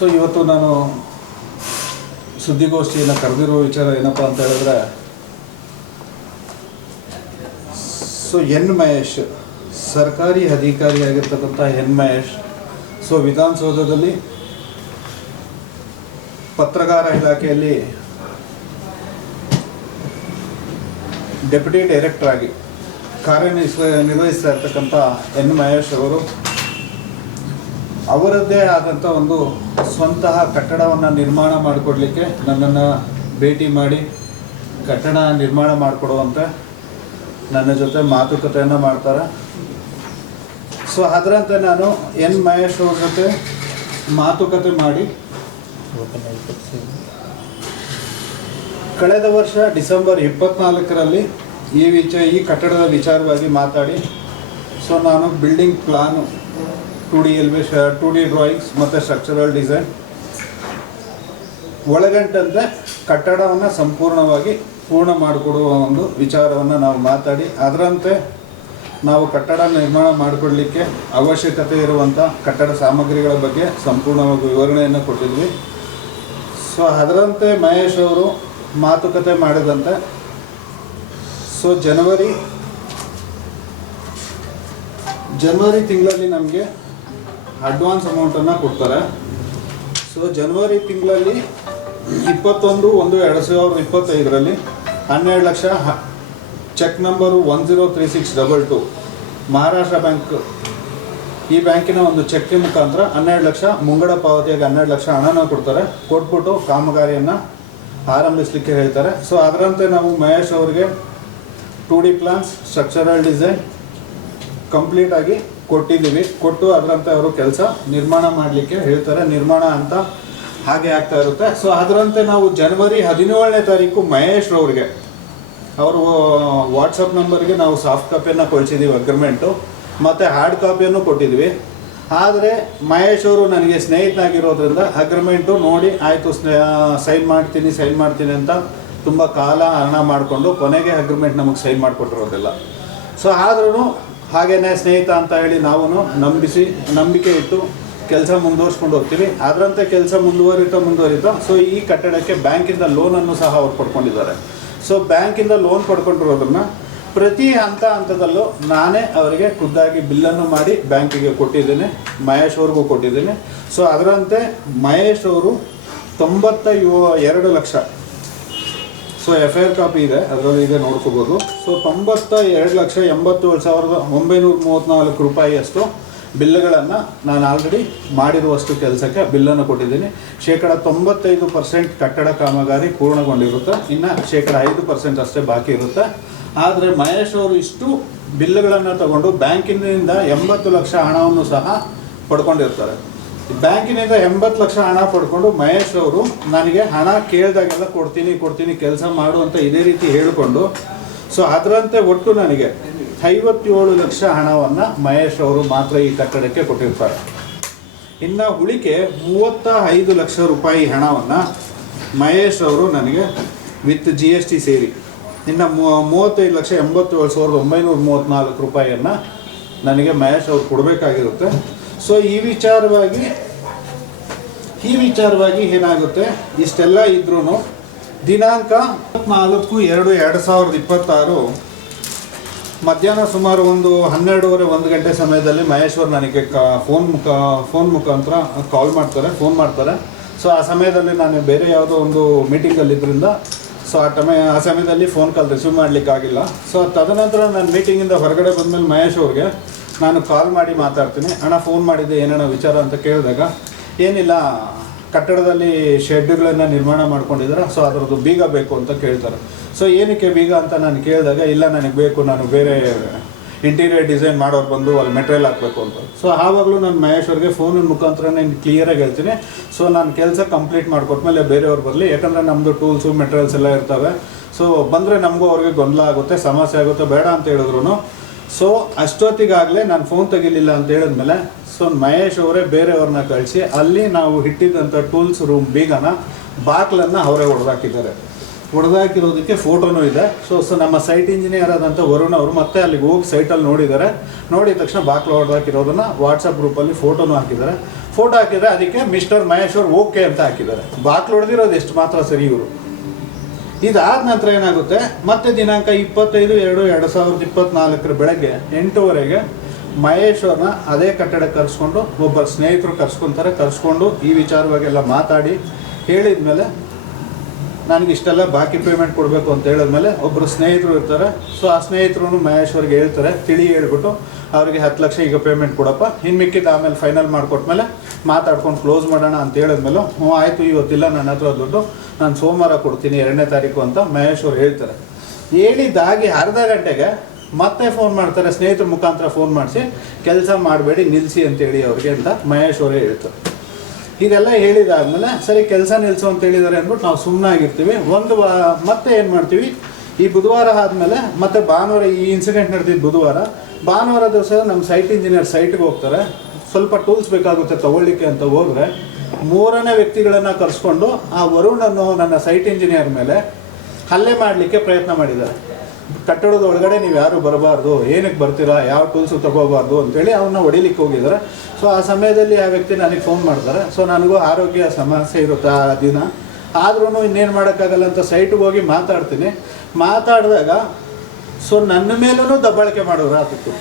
So ಇವತ್ತು ನಾನು ಸುದ್ದಿಗೋಷ್ಠಿಯನ್ನು ಕರೆದಿರೋ ವಿಚಾರ ಏನಪ್ಪ ಅಂತ ಹೇಳಿದ್ರೆ, ಸೊ ಎನ್ ಮಹೇಶ್ ಸರ್ಕಾರಿ ಅಧಿಕಾರಿಯಾಗಿರ್ತಕ್ಕಂಥ ಎನ್ ಮಹೇಶ್ ಸೊ ವಿಧಾನಸೌಧದಲ್ಲಿ ಪತ್ರಕಾರ ಇಲಾಖೆಯಲ್ಲಿ ಡೆಪ್ಯೂಟಿ ಡೈರೆಕ್ಟರ್ ಆಗಿ ಕಾರ್ಯನಿರ್ವಹಿಸ್ತಾ ಇರ್ತಕ್ಕಂಥ ಎನ್ ಮಹೇಶ್ ಅವರು ಅವರದ್ದೇ ಆದಂಥ ಒಂದು ಸ್ವಂತಹ ಕಟ್ಟಡವನ್ನು ನಿರ್ಮಾಣ ಮಾಡಿಕೊಡ್ಲಿಕ್ಕೆ ನನ್ನನ್ನು ಭೇಟಿ ಮಾಡಿ ಕಟ್ಟಡ ನಿರ್ಮಾಣ ಮಾಡಿಕೊಡುವಂತೆ ನನ್ನ ಜೊತೆ ಮಾತುಕತೆಯನ್ನು ಮಾಡ್ತಾರೆ. ಸೊ ಅದರಂತೆ ನಾನು ಎನ್ ಮಹೇಶ್ ಅವ್ರ ಜೊತೆ ಮಾತುಕತೆ ಮಾಡಿ ಕಳೆದ ವರ್ಷ ಡಿಸೆಂಬರ್ 24ರಲ್ಲಿ ಈ ಕಟ್ಟಡದ ವಿಚಾರವಾಗಿ ಮಾತಾಡಿ, ಸೊ ನಾನು ಬಿಲ್ಡಿಂಗ್ ಪ್ಲಾನು 2D ಡ್ರಾಯಿಂಗ್ಸ್ ಮತ್ತು ಸ್ಟ್ರಕ್ಚರಲ್ ಡಿಸೈನ್ ಒಳಗಂಟಂತೆ ಕಟ್ಟಡವನ್ನು ಸಂಪೂರ್ಣವಾಗಿ ಪೂರ್ಣ ಮಾಡಿಕೊಡುವ ಒಂದು ವಿಚಾರವನ್ನು ನಾವು ಮಾತಾಡಿ, ಅದರಂತೆ ನಾವು ಕಟ್ಟಡ ನಿರ್ಮಾಣ ಮಾಡಿಕೊಡ್ಲಿಕ್ಕೆ ಅವಶ್ಯಕತೆ ಇರುವಂಥ ಕಟ್ಟಡ ಸಾಮಗ್ರಿಗಳ ಬಗ್ಗೆ ಸಂಪೂರ್ಣವಾಗಿ ವಿವರಣೆಯನ್ನು ಕೊಟ್ಟಿದ್ವಿ. ಸೊ ಅದರಂತೆ ಮಹೇಶ್ ಅವರು ಮಾತುಕತೆ ಮಾಡಿದಂತೆ ಸೊ ಜನವರಿ ತಿಂಗಳಲ್ಲಿ ನಮಗೆ ಅಡ್ವಾನ್ಸ್ ಅಮೌಂಟನ್ನು ಕೊಡ್ತಾರೆ. ಸೊ ಜನವರಿ ತಿಂಗಳಲ್ಲಿ 21/1/2025ರಲ್ಲಿ 12 lakh cheque number 103622 Maharashtra bank, ಈ ಬ್ಯಾಂಕಿನ ಒಂದು ಚೆಕ್ ಮುಖಾಂತರ 12 ಲಕ್ಷ ಮುಂಗಡ ಪಾವತಿಯಾಗಿ 12 ಲಕ್ಷ ಹಣನ ಕೊಟ್ಬಿಟ್ಟು ಕಾಮಗಾರಿಯನ್ನು ಆರಂಭಿಸಲಿಕ್ಕೆ ಹೇಳ್ತಾರೆ. ಸೊ ಅದರಂತೆ ನಾವು ಮಹೇಶ್ ಅವರಿಗೆ 2D ಪ್ಲಾನ್ಸ್ ಸ್ಟ್ರಕ್ಚರಲ್ ಡಿಸೈನ್ ಕಂಪ್ಲೀಟಾಗಿ ಕೊಟ್ಟು ಅದರಂತೆ ಅವರು ಕೆಲಸ ನಿರ್ಮಾಣ ಮಾಡಲಿಕ್ಕೆ ಹೇಳ್ತಾರೆ. ನಿರ್ಮಾಣ ಅಂತ ಹಾಗೆ ಆಗ್ತಾ ಇರುತ್ತೆ. ಸೊ ಅದರಂತೆ ನಾವು ಜನವರಿ 17ನೇ ತಾರೀಕು ಮಹೇಶ್ ಅವ್ರಿಗೆ ಅವರು ವಾಟ್ಸಪ್ ನಂಬರ್ಗೆ ನಾವು ಸಾಫ್ಟ್ ಕಾಪಿಯನ್ನು ಕಳಿಸಿದ್ದೀವಿ ಅಗ್ರಿಮೆಂಟು, ಮತ್ತು ಹಾರ್ಡ್ ಕಾಪಿಯನ್ನು ಕೊಟ್ಟಿದ್ವಿ. ಆದರೆ ಮಹೇಶ್ ಅವರು ನನಗೆ ಸ್ನೇಹಿತನಾಗಿರೋದ್ರಿಂದ ಅಗ್ರಿಮೆಂಟು ನೋಡಿ ಆಯಿತು ಸೈನ್ ಮಾಡ್ತೀನಿ ಅಂತ ತುಂಬ ಕಾಲ ಹರಣ ಮಾಡಿಕೊಂಡು ಕೊನೆಗೆ ಅಗ್ರಿಮೆಂಟ್ ನಮಗೆ ಸೈನ್ ಮಾಡಿಕೊಟ್ಟಿರೋದಿಲ್ಲ. ಸೊ ಆದ್ರೂ ಹಾಗೇನೆ ಸ್ನೇಹಿತ ಅಂತ ಹೇಳಿ ನಾವು ನಂಬಿಕೆ ಇಟ್ಟು ಕೆಲಸ ಮುಂದುವರ್ಸ್ಕೊಂಡು ಹೋಗ್ತೀವಿ. ಅದರಂತೆ ಕೆಲಸ ಮುಂದುವರಿತಾ ಸೊ ಈ ಕಟ್ಟಡಕ್ಕೆ ಬ್ಯಾಂಕಿಂದ ಲೋನನ್ನು ಸಹ ಅವ್ರು ಪಡ್ಕೊಂಡಿದ್ದಾರೆ. ಸೊ ಬ್ಯಾಂಕಿಂದ ಲೋನ್ ಪಡ್ಕೊಂಡಿರೋದನ್ನ ಪ್ರತಿ ಹಂತದಲ್ಲೂ ನಾನೇ ಅವರಿಗೆ ಖುದ್ದಾಗಿ ಬಿಲ್ಲನ್ನು ಮಾಡಿ ಬ್ಯಾಂಕಿಗೆ ಕೊಟ್ಟಿದ್ದೇನೆ, ಮಹೇಶ್ ಅವ್ರಿಗೂ ಕೊಟ್ಟಿದ್ದೇನೆ. ಸೊ ಅದರಂತೆ ಮಹೇಶ್ ಅವರು 92 ಲಕ್ಷ, ಸೊ FIR ಕಾಪಿ ಇದೆ, ಅದರಲ್ಲಿ ಇದೆ ನೋಡ್ಕೋಬೋದು. ಸೊ 92,87,934 ರೂಪಾಯಿಯಷ್ಟು ಬಿಲ್ಗಳನ್ನು ನಾನು ಆಲ್ರೆಡಿ ಮಾಡಿರುವಷ್ಟು ಕೆಲಸಕ್ಕೆ ಬಿಲ್ಲನ್ನು ಕೊಟ್ಟಿದ್ದೀನಿ. 95% ಕಟ್ಟಡ ಕಾಮಗಾರಿ ಪೂರ್ಣಗೊಂಡಿರುತ್ತೆ, ಇನ್ನು 5% ಅಷ್ಟೇ ಬಾಕಿ ಇರುತ್ತೆ. ಆದರೆ ಮಹೇಶ್ ಅವರು ಇಷ್ಟು ಬಿಲ್ಗಳನ್ನು ತಗೊಂಡು ಬ್ಯಾಂಕಿನಿಂದ 80 ಲಕ್ಷ ಹಣವನ್ನು ಸಹ ಪಡ್ಕೊಂಡಿರ್ತಾರೆ. ಬ್ಯಾಂಕಿನಿಂದ 80 ಲಕ್ಷ ಹಣ ಪಡ್ಕೊಂಡು ಮಹೇಶ್ ಅವರು ನನಗೆ ಹಣ ಕೇಳಿದಾಗೆಲ್ಲ ಕೊಡ್ತೀನಿ ಕೆಲಸ ಮಾಡು ಅಂತ ಇದೇ ರೀತಿ ಹೇಳಿಕೊಂಡು, ಸೊ ಅದರಂತೆ ಒಟ್ಟು ನನಗೆ 57 ಲಕ್ಷ ಹಣವನ್ನು ಮಹೇಶ್ ಅವರು ಮಾತ್ರ ಈ ಕಟ್ಟಡಕ್ಕೆ ಕೊಟ್ಟಿರ್ತಾರೆ. ಇನ್ನು ಉಳಿಕೆ 35 ಲಕ್ಷ ರೂಪಾಯಿ ಹಣವನ್ನು ಮಹೇಶ್ ಅವರು ನನಗೆ ವಿತ್ GST ಸೇರಿ ಇನ್ನು 35,87,934 ರೂಪಾಯಿಯನ್ನು ನನಗೆ ಮಹೇಶ್ ಅವರು ಕೊಡಬೇಕಾಗಿರುತ್ತೆ. ಸೊ ಈ ವಿಚಾರವಾಗಿ ಏನಾಗುತ್ತೆ, ಇಷ್ಟೆಲ್ಲ ಇದ್ರೂ ದಿನಾಂಕ 24/2/2026 ಮಧ್ಯಾಹ್ನ ಸುಮಾರು ಒಂದು 12:30-1 ಗಂಟೆ ಸಮಯದಲ್ಲಿ ಮಹೇಶ್ ಅವರು ನನಗೆ ಫೋನ್ ಮುಖಾಂತರ ಫೋನ್ ಮಾಡ್ತಾರೆ. ಸೊ ಆ ಸಮಯದಲ್ಲಿ ನಾನು ಬೇರೆ ಯಾವುದೋ ಒಂದು ಮೀಟಿಂಗಲ್ಲಿದ್ದರಿಂದ ಸೊ ಆ ಸಮಯದಲ್ಲಿ ಫೋನ್ ಕಾಲ್ ರಿಸೀವ್ ಮಾಡಲಿಕ್ಕಾಗಿಲ್ಲ. ಸೊ ತದನಂತರ ನಾನು ಮೀಟಿಂಗಿಂದ ಹೊರಗಡೆ ಬಂದಮೇಲೆ ಮಹೇಶ್ ಅವ್ರಿಗೆ ನಾನು ಕಾಲ್ ಮಾಡಿ ಮಾತಾಡ್ತೀನಿ, ಅಣ್ಣ ಫೋನ್ ಮಾಡಿದ್ದೆ ಏನೇನೋ ವಿಚಾರ ಅಂತ ಕೇಳಿದಾಗ, ಏನಿಲ್ಲ ಕಟ್ಟಡದಲ್ಲಿ ಶೆಡ್ಗಳನ್ನು ನಿರ್ಮಾಣ ಮಾಡ್ಕೊಂಡಿದ್ದಾರೆ, ಸೊ ಅದರದ್ದು ಬೀಗ ಬೇಕು ಅಂತ ಕೇಳ್ತಾರೆ. ಸೊ ಏನಕ್ಕೆ ಬೀಗ ಅಂತ ನಾನು ಕೇಳಿದಾಗ, ಇಲ್ಲ ನನಗೆ ಬೇಕು, ನಾನು ಬೇರೆ ಇಂಟೀರಿಯರ್ ಡಿಸೈನ್ ಮಾಡೋರು ಬಂದು ಅಲ್ಲಿ ಮೆಟೀರಿಯಲ್ ಹಾಕಬೇಕು ಅಂತ. ಸೊ ಆವಾಗಲೂ ನಾನು ಮಹೇಶ್ ಅವ್ರಿಗೆ ಫೋನಿನ ಮುಖಾಂತರ ನಾನು ಕ್ಲಿಯರಾಗಿ ಹೇಳ್ತೀನಿ, ಸೊ ನಾನು ಕೆಲಸ ಕಂಪ್ಲೀಟ್ ಮಾಡಿಕೊಟ್ಮೇಲೆ ಬೇರೆಯವ್ರು ಬರಲಿ, ಯಾಕಂದರೆ ನಮ್ಮದು ಟೂಲ್ಸು ಮೆಟೀರಿಯಲ್ಸ್ ಎಲ್ಲ ಇರ್ತವೆ. ಸೊ ಬಂದರೆ ನಮಗೂ ಅವ್ರಿಗೆ ಗೊಂದಲ ಆಗುತ್ತೆ, ಸಮಸ್ಯೆ ಆಗುತ್ತೆ, ಬೇಡ ಅಂತ ಹೇಳಿದ್ರು. ಸೊ ಅಷ್ಟೊತ್ತಿಗಾಗಲೇ ನಾನು ಫೋನ್ ತೆಗಿಲಿಲ್ಲ ಅಂತ ಹೇಳಿದ್ಮೇಲೆ ಸೊ ಮಹೇಶ್ ಅವರೇ ಬೇರೆಯವ್ರನ್ನ ಕಳಿಸಿ ಅಲ್ಲಿ ನಾವು ಇಟ್ಟಿದ್ದಂಥ ಟೂಲ್ಸ್ ರೂಮ್ ಬೀಗನ ಬಾಕ್ಲನ್ನು ಅವರೇ ಹೊಡೆದಾಕಿರೋದಕ್ಕೆ ಫೋಟೋನೂ ಇದೆ. ಸೊ ನಮ್ಮ ಸೈಟ್ ಇಂಜಿನಿಯರ್ ಆದಂಥ ವರುಣ್ ಅವರು ಮತ್ತೆ ಅಲ್ಲಿಗೆ ಹೋಗಿ ಸೈಟಲ್ಲಿ ನೋಡಿದ ತಕ್ಷಣ ಬಾಕ್ಲು ಹೊಡೆದಾಕಿರೋದನ್ನು ವಾಟ್ಸಪ್ ಗ್ರೂಪಲ್ಲಿ ಫೋಟೋನೂ ಹಾಕಿದ್ದಾರೆ. ಫೋಟೋ ಹಾಕಿದರೆ ಅದಕ್ಕೆ ಮಿಸ್ಟರ್ ಮಹೇಶ್ವರ್ ಓಕೆ ಅಂತ ಹಾಕಿದ್ದಾರೆ. ಬಾಕ್ಲು ಹೊಡೆದಿರೋದು ಎಷ್ಟು ಮಾತ್ರ ಸರಿ ಇವರು. ಇದಾದ ನಂತರ ಏನಾಗುತ್ತೆ, ಮತ್ತೆ ದಿನಾಂಕ 25/2/2024 ಬೆಳಗ್ಗೆ 8:00 ಮಹೇಶ್ವರ್ನ ಅದೇ ಕಟ್ಟಡಕ್ಕೆ ಕರೆಸ್ಕೊಂಡು ಒಬ್ಬ ಸ್ನೇಹಿತರು ಕರ್ಸ್ಕೊಂಡು ಈ ವಿಚಾರವಾಗೆಲ್ಲ ಮಾತಾಡಿ ಹೇಳಿದ ಮೇಲೆ ನನಗೆ ಇಷ್ಟೆಲ್ಲ ಬಾಕಿ ಪೇಮೆಂಟ್ ಕೊಡಬೇಕು ಅಂತ ಹೇಳಿದ್ಮೇಲೆ ಒಬ್ಬರು ಸ್ನೇಹಿತರು ಇರ್ತಾರೆ. ಸೊ ಆ ಸ್ನೇಹಿತರು ಮಹೇಶ್ವರ್ಗೆ ಹೇಳ್ತಾರೆ, ಹೇಳ್ಬಿಟ್ಟು ಅವ್ರಿಗೆ 10 ಲಕ್ಷ ಈಗ ಪೇಮೆಂಟ್ ಕೊಡಪ್ಪ, ಇನ್ನು ಮಿಕ್ಕಿದ್ದು ಆಮೇಲೆ ಫೈನಲ್ ಮಾಡಿಕೊಟ್ಮೇಲೆ ಮಾತಾಡ್ಕೊಂಡು ಕ್ಲೋಸ್ ಮಾಡೋಣ ಅಂತ ಹೇಳಿದ್ಮೇಲೆ ಆಯಿತು ಇವತ್ತಿಲ್ಲ ನನ್ನ ಹತ್ರ ದುಡ್ಡು, ನಾನು ಸೋಮವಾರ ಕೊಡ್ತೀನಿ 2ನೇ ತಾರೀಕು ಅಂತ ಮಹೇಶ್ವರ್ ಹೇಳ್ತಾರೆ. ಹೇಳಿದ್ದಾಗಿ ಅರ್ಧ ಗಂಟೆಗೆ ಮತ್ತೆ ಫೋನ್ ಮಾಡ್ತಾರೆ, ಸ್ನೇಹಿತರ ಮುಖಾಂತರ ಫೋನ್ ಮಾಡಿಸಿ ಕೆಲಸ ಮಾಡಬೇಡಿ ನಿಲ್ಲಿಸಿ ಅಂತೇಳಿ ಅವ್ರಿಗೆ ಅಂತ ಮಹೇಶ್ವರೇ ಹೇಳ್ತಾರೆ. ಇದೆಲ್ಲ ಹೇಳಿದಾದ್ಮೇಲೆ ಸರಿ ಕೆಲಸ ನಿಲ್ಲಿಸು ಅಂತ ಹೇಳಿದ್ದಾರೆ ಅಂದ್ಬಿಟ್ಟು ನಾವು ಸುಮ್ಮನಾಗಿರ್ತೀವಿ. ಮತ್ತೆ ಏನು ಮಾಡ್ತೀವಿ, ಈ ಬುಧವಾರ ಆದಮೇಲೆ ಮತ್ತೆ ಭಾನುವಾರ, ಈ ಇನ್ಸಿಡೆಂಟ್ ನಡೆದಿದ್ದು ಭಾನುವಾರ ದಿವಸ ನಮ್ಮ ಸೈಟ್ ಇಂಜಿನಿಯರ್ ಸೈಟ್ಗೆ ಹೋಗ್ತಾರೆ. ಸ್ವಲ್ಪ ಟೂಲ್ಸ್ ಬೇಕಾಗುತ್ತೆ ತಗೊಳ್ಳಿಕ್ಕೆ ಅಂತ ಹೋದರೆ 3ನೇ ವ್ಯಕ್ತಿಗಳನ್ನು ಕರೆಸ್ಕೊಂಡು ಆ ವರುಣ್ ಅನ್ನೋ ನನ್ನ ಸೈಟ್ ಇಂಜಿನಿಯರ್ ಮೇಲೆ ಹಲ್ಲೆ ಮಾಡಲಿಕ್ಕೆ ಪ್ರಯತ್ನ ಮಾಡಿದ್ದಾರೆ. ಕಟ್ಟಡದ ಒಳಗಡೆ ನೀವು ಯಾರು ಬರಬಾರ್ದು, ಏನಕ್ಕೆ ಬರ್ತೀರಾ, ಯಾವ ಟೂಲ್ಸು ತಗೋಬಾರ್ದು ಅಂತೇಳಿ ಅವನ್ನ ಹೊಡಿಲಿಕ್ಕೆ ಹೋಗಿದ್ದಾರೆ. ಸೊ ಆ ಸಮಯದಲ್ಲಿ ಆ ವ್ಯಕ್ತಿ ನನಗೆ ಫೋನ್ ಮಾಡ್ತಾರೆ. ಸೊ ನನಗೂ ಆರೋಗ್ಯ ಸಮಸ್ಯೆ ಇರುತ್ತೆ ಆ ದಿನ, ಆದ್ರೂ ಇನ್ನೇನು ಮಾಡೋಕ್ಕಾಗಲ್ಲ ಅಂತ ಸೈಟ್ಗೆ ಹೋಗಿ ಮಾತಾಡಿದಾಗ ಸೊ ನನ್ನ ಮೇಲೂ ದಬ್ಬಾಳಿಕೆ ಮಾಡೋರು ಆತಿತ್ತು.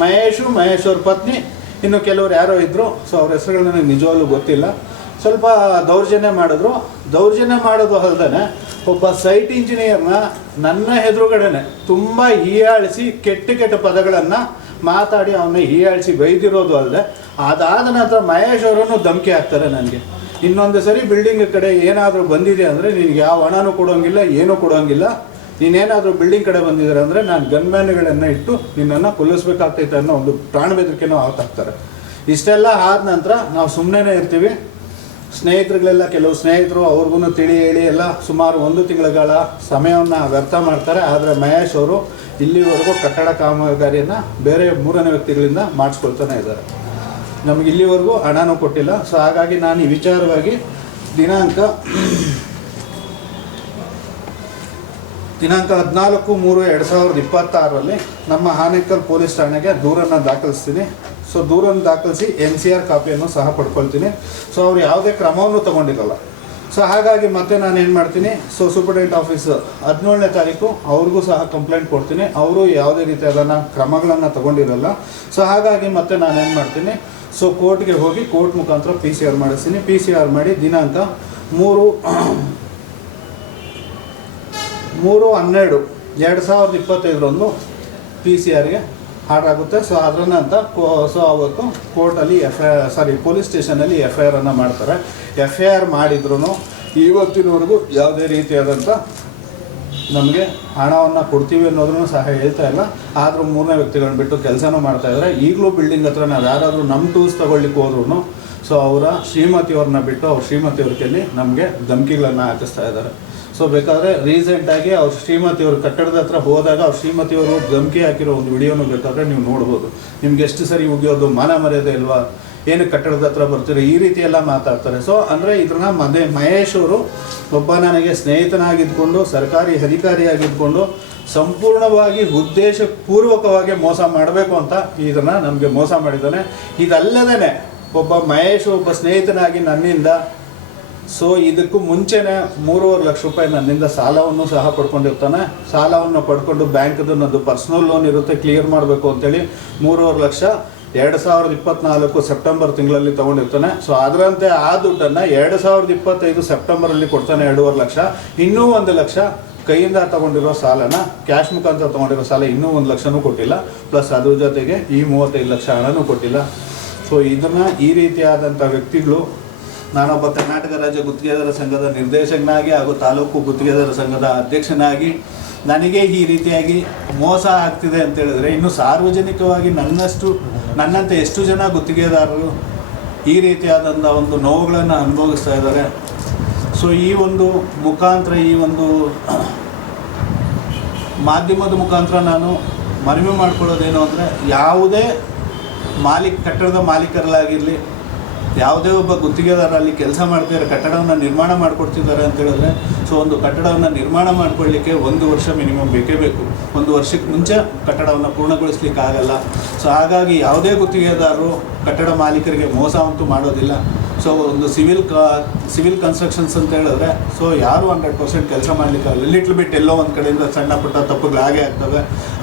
ಮಹೇಶ್ವರ್ ಪತ್ನಿ, ಇನ್ನು ಕೆಲವರು ಯಾರೋ ಇದ್ದರು, ಸೊ ಅವ್ರ ಹೆಸರುಗಳು ನನಗೆ ನಿಜವಾಗ್ಲೂ ಗೊತ್ತಿಲ್ಲ. ಸ್ವಲ್ಪ ದೌರ್ಜನ್ಯ ಮಾಡೋದು ಅಲ್ಲದೆ ಒಬ್ಬ ಸೈಟ್ ಇಂಜಿನಿಯರ್ನ ನನ್ನ ಎದುರುಗಡೆನೆ ತುಂಬ ಹೀಯಾಳಿಸಿ ಕೆಟ್ಟ ಪದಗಳನ್ನು ಮಾತಾಡಿ ಅವನ್ನ ಹೀಯಾಳಿಸಿ ಬೈದಿರೋದು ಅಲ್ಲದೆ ಅದಾದ ನಂತರ ಮಹೇಶ್ವರನ್ನು ಧಮಕಿ ಹಾಕ್ತಾರೆ ನನಗೆ. ಇನ್ನೊಂದು ಸರಿ ಬಿಲ್ಡಿಂಗ್ ಕಡೆ ಏನಾದರೂ ಬಂದಿದೆ ಅಂದರೆ ನಿನಗೆ ಯಾವ ಹಣನೂ ಕೊಡೋಂಗಿಲ್ಲ, ಏನೂ ಕೊಡೋಂಗಿಲ್ಲ, ನೀನೇನಾದರೂ ಬಿಲ್ಡಿಂಗ್ ಕಡೆ ಬಂದಿದ್ದಾರೆ ಅಂದರೆ ನಾನು ಗನ್ಮ್ಯಾನ್ಗಳನ್ನು ಇಟ್ಟು ನಿನ್ನನ್ನು ಕೊಲ್ಲಿಸ್ಬೇಕಾಗ್ತೈತೆ ಅನ್ನೋ ಒಂದು ಪ್ರಾಣ ಬೆದರಿಕೆನೂ ಹಾಕ್ತಾರೆ. ಇಷ್ಟೆಲ್ಲ ಆದ ನಂತರ ನಾವು ಸುಮ್ಮನೆ ಇರ್ತೀವಿ. ಸ್ನೇಹಿತರುಗಳೆಲ್ಲ, ಕೆಲವು ಸ್ನೇಹಿತರು ಅವ್ರಿಗೂ ಹೇಳಿ ಎಲ್ಲ ಸುಮಾರು 1 ತಿಂಗಳ ಸಮಯವನ್ನು ವ್ಯರ್ಥ ಮಾಡ್ತಾರೆ. ಆದರೆ ಮಹೇಶ್ ಅವರು ಇಲ್ಲಿವರೆಗೂ ಕಟ್ಟಡ ಕಾಮಗಾರಿಯನ್ನು ಬೇರೆ 3ನೇ ವ್ಯಕ್ತಿಗಳಿಂದ ಮಾಡಿಸ್ಕೊಳ್ತಾನೆ ಇದ್ದಾರೆ. ನಮಗೆ ಇಲ್ಲಿವರೆಗೂ ಹಣನೂ ಕೊಟ್ಟಿಲ್ಲ. ಸೊ ಹಾಗಾಗಿ ನಾನು ಈ ವಿಚಾರವಾಗಿ ದಿನಾಂಕ 14/3/2026 ನಮ್ಮ ಆನೇಕಲ್ ಪೊಲೀಸ್ ಠಾಣೆಗೆ ದೂರನ್ನು ದಾಖಲಿಸ್ತೀನಿ. ಸೊ ದೂರನ್ನು ದಾಖಲಿಸಿ NCR ಕಾಪಿಯನ್ನು ಸಹ ಪಡ್ಕೊಳ್ತೀನಿ. ಸೊ ಅವ್ರು ಯಾವುದೇ ಕ್ರಮವನ್ನು ತೊಗೊಂಡಿರಲ್ಲ. ಸೊ ಹಾಗಾಗಿ ಮತ್ತೆ ನಾನು ಏನು ಮಾಡ್ತೀನಿ, ಸೊ ಸೂಪರ್ಡೆಂಟ್ ಆಫೀಸ್ 17ನೇ ತಾರೀಕು ಅವ್ರಿಗೂ ಸಹ ಕಂಪ್ಲೇಂಟ್ ಕೊಡ್ತೀನಿ. ಅವರು ಯಾವುದೇ ರೀತಿಯಾದ ಕ್ರಮಗಳನ್ನು ತೊಗೊಂಡಿರಲ್ಲ. ಸೊ ಹಾಗಾಗಿ ಮತ್ತೆ ನಾನು ಏನು ಮಾಡ್ತೀನಿ, ಸೊ ಕೋರ್ಟ್ಗೆ ಹೋಗಿ ಕೋರ್ಟ್ ಮುಖಾಂತರ PCR ಮಾಡಿಸ್ತೀನಿ. PCR ಮಾಡಿ ದಿನಾಂಕ 3/12/2025 PCR ಆರ್ಡರ್ ಆಗುತ್ತೆ. ಸೊ ಅದರ ನಂತರ ಅವತ್ತು ಕೋರ್ಟಲ್ಲಿ ಪೊಲೀಸ್ ಸ್ಟೇಷನಲ್ಲಿ FIR ಮಾಡ್ತಾರೆ. FIR ಮಾಡಿದ್ರು ಇವತ್ತಿನವರೆಗೂ ಯಾವುದೇ ರೀತಿಯಾದಂಥ ನಮಗೆ ಹಣವನ್ನು ಕೊಡ್ತೀವಿ ಅನ್ನೋದ್ರೂ ಸಹ ಹೇಳ್ತಾ ಇಲ್ಲ. ಆದರೂ 3ನೇ ವ್ಯಕ್ತಿಗಳನ್ನ ಬಿಟ್ಟು ಕೆಲಸನೂ ಮಾಡ್ತಾಯಿದ್ದಾರೆ. ಈಗಲೂ ಬಿಲ್ಡಿಂಗ್ ಹತ್ರ ನಾವು ಯಾರಾದರೂ ನಮ್ಮ ಟೂಲ್ಸ್ ತೊಗೊಳ್ಲಿಕ್ಕೆ ಹೋದ್ರೂ ಸೊ ಅವರ ಶ್ರೀಮತಿಯವ್ರನ್ನ ಬಿಟ್ಟು ಅವ್ರ ಶ್ರೀಮತಿಯವ್ರ ಕೈಲಿ ನಮಗೆ ಧಮಕಿಗಳನ್ನು ಹಾಕಿಸ್ತಾ ಇದ್ದಾರೆ. ಸೊ ಬೇಕಾದರೆ ರೀಸೆಂಟಾಗಿ ಅವ್ರ ಶ್ರೀಮತಿಯವರು ಕಟ್ಟಡದ ಹತ್ರ ಹೋದಾಗ ಅವ್ರ ಶ್ರೀಮತಿಯವರು ಧಮಕಿ ಹಾಕಿರೋ ಒಂದು ವಿಡಿಯೋನು ಬೇಕಾದರೆ ನೀವು ನೋಡ್ಬೋದು. ನಿಮ್ಗೆ ಎಷ್ಟು ಸರಿ ಉಗಿಯೋದು, ಮಾನ ಮರ್ಯಾದೆ ಇಲ್ವಾ, ಏನಕ್ಕೆ ಕಟ್ಟಡದ ಹತ್ರ ಬರ್ತೀರೋ, ಈ ರೀತಿ ಎಲ್ಲ ಮಾತಾಡ್ತಾರೆ. ಸೊ ಅಂದರೆ ಇದನ್ನ ಮಹೇಶ್ ಅವರು ಒಬ್ಬ ನನಗೆ ಸ್ನೇಹಿತನಾಗಿದ್ದುಕೊಂಡು ಸರ್ಕಾರಿ ಅಧಿಕಾರಿಯಾಗಿದ್ದುಕೊಂಡು ಸಂಪೂರ್ಣವಾಗಿ ಉದ್ದೇಶಪೂರ್ವಕವಾಗಿ ಮೋಸ ಮಾಡಬೇಕು ಅಂತ ಇದನ್ನು ನಮಗೆ ಮೋಸ ಮಾಡಿದ್ದಾನೆ. ಇದಲ್ಲದೇ ಒಬ್ಬ ಮಹೇಶ್ ಒಬ್ಬ ಸ್ನೇಹಿತನಾಗಿ ನನ್ನಿಂದ ಸೊ ಇದಕ್ಕೂ ಮುಂಚೆನೇ 3.5 ಲಕ್ಷ ರೂಪಾಯಿ ನನ್ನಿಂದ ಸಾಲವನ್ನು ಸಹ ಪಡ್ಕೊಂಡಿರ್ತಾನೆ. ಸಾಲವನ್ನು ಪಡ್ಕೊಂಡು ಬ್ಯಾಂಕ್ದು ನನ್ನದು ಪರ್ಸ್ನಲ್ ಲೋನ್ ಇರುತ್ತೆ, ಕ್ಲಿಯರ್ ಮಾಡಬೇಕು ಅಂತೇಳಿ 3.5 ಲಕ್ಷ 2024 ಸೆಪ್ಟೆಂಬರ್ ತಿಂಗಳಲ್ಲಿ ತೊಗೊಂಡಿರ್ತಾನೆ. ಸೊ ಅದರಂತೆ ಆ ದುಡ್ಡನ್ನು 2025 ಸೆಪ್ಟೆಂಬರಲ್ಲಿ ಕೊಡ್ತಾನೆ 2.5 ಲಕ್ಷ. ಇನ್ನೂ 1 ಲಕ್ಷ ಕೈಯಿಂದ ತೊಗೊಂಡಿರೋ ಸಾಲನ ಕ್ಯಾಶ್ ಮುಖಾಂತರ ತೊಗೊಂಡಿರೋ ಸಾಲ ಇನ್ನೂ 1 ಲಕ್ಷನೂ ಕೊಟ್ಟಿಲ್ಲ. ಪ್ಲಸ್ ಅದ್ರ ಜೊತೆಗೆ ಈ 35 ಲಕ್ಷ ಹಣನೂ ಕೊಟ್ಟಿಲ್ಲ. ಸೊ ಇದನ್ನು ಈ ರೀತಿಯಾದಂಥ ವ್ಯಕ್ತಿಗಳು, ನಾನೊಬ್ಬ ಕರ್ನಾಟಕ ರಾಜ್ಯ ಗುತ್ತಿಗೆದಾರ ಸಂಘದ ನಿರ್ದೇಶಕನಾಗಿ ಹಾಗೂ ತಾಲೂಕು ಗುತ್ತಿಗೆದಾರ ಸಂಘದ ಅಧ್ಯಕ್ಷನಾಗಿ ನನಗೆ ಈ ರೀತಿಯಾಗಿ ಮೋಸ ಆಗ್ತಿದೆ ಅಂತೇಳಿದ್ರೆ ಇನ್ನು ಸಾರ್ವಜನಿಕವಾಗಿ ನನ್ನಂತೆ ಎಷ್ಟು ಜನ ಗುತ್ತಿಗೆದಾರರು ಈ ರೀತಿಯಾದಂಥ ಒಂದು ನೋವುಗಳನ್ನು ಅನುಭವಿಸ್ತಾ ಇದ್ದಾರೆ. ಸೊ ಈ ಒಂದು ಮುಖಾಂತರ, ಈ ಒಂದು ಮಾಧ್ಯಮದ ಮುಖಾಂತರ ನಾನು ಮನವಿ ಮಾಡ್ಕೊಳ್ಳೋದೇನು ಅಂದರೆ, ಯಾವುದೇ ಕಟ್ಟಡದ ಮಾಲೀಕರಲ್ಲಾಗಿರಲಿ ಯಾವುದೇ ಒಬ್ಬ ಗುತ್ತಿಗೆದಾರ ಅಲ್ಲಿ ಕೆಲಸ ಮಾಡ್ತಿದ್ದಾರೆ, ಕಟ್ಟಡವನ್ನು ನಿರ್ಮಾಣ ಮಾಡಿಕೊಡ್ತಿದ್ದಾರೆ ಅಂತ ಹೇಳಿದ್ರೆ, ಸೊ ಒಂದು ಕಟ್ಟಡವನ್ನು ನಿರ್ಮಾಣ ಮಾಡ್ಕೊಳ್ಳಿಕ್ಕೆ 1 ವರ್ಷ ಮಿನಿಮಮ್ ಬೇಕೇ ಬೇಕು. 1 ವರ್ಷಕ್ಕೆ ಮುಂಚೆ ಕಟ್ಟಡವನ್ನು ಪೂರ್ಣಗೊಳಿಸ್ಲಿಕ್ಕೆ ಆಗಲ್ಲ. ಸೊ ಹಾಗಾಗಿ ಯಾವುದೇ ಗುತ್ತಿಗೆದಾರರು ಕಟ್ಟಡ ಮಾಲೀಕರಿಗೆ ಮೋಸ ಅಂತೂ ಮಾಡೋದಿಲ್ಲ. ಸೊ ಒಂದು ಸಿವಿಲ್ ಕನ್ಸ್ಟ್ರಕ್ಷನ್ಸ್ ಅಂತ ಹೇಳಿದ್ರೆ, ಸೊ ಯಾರು 100% ಕೆಲಸ ಮಾಡಲಿಕ್ಕೆ ಲಿಟ್ಲ್ ಬಿಟ್ ಎಲ್ಲೋ ಒಂದು ಕಡೆಯಿಂದ ಸಣ್ಣ ಪುಟ್ಟ ತಪ್ಪುಗಳು ಹಾಗೆ ಆಗ್ತವೆ.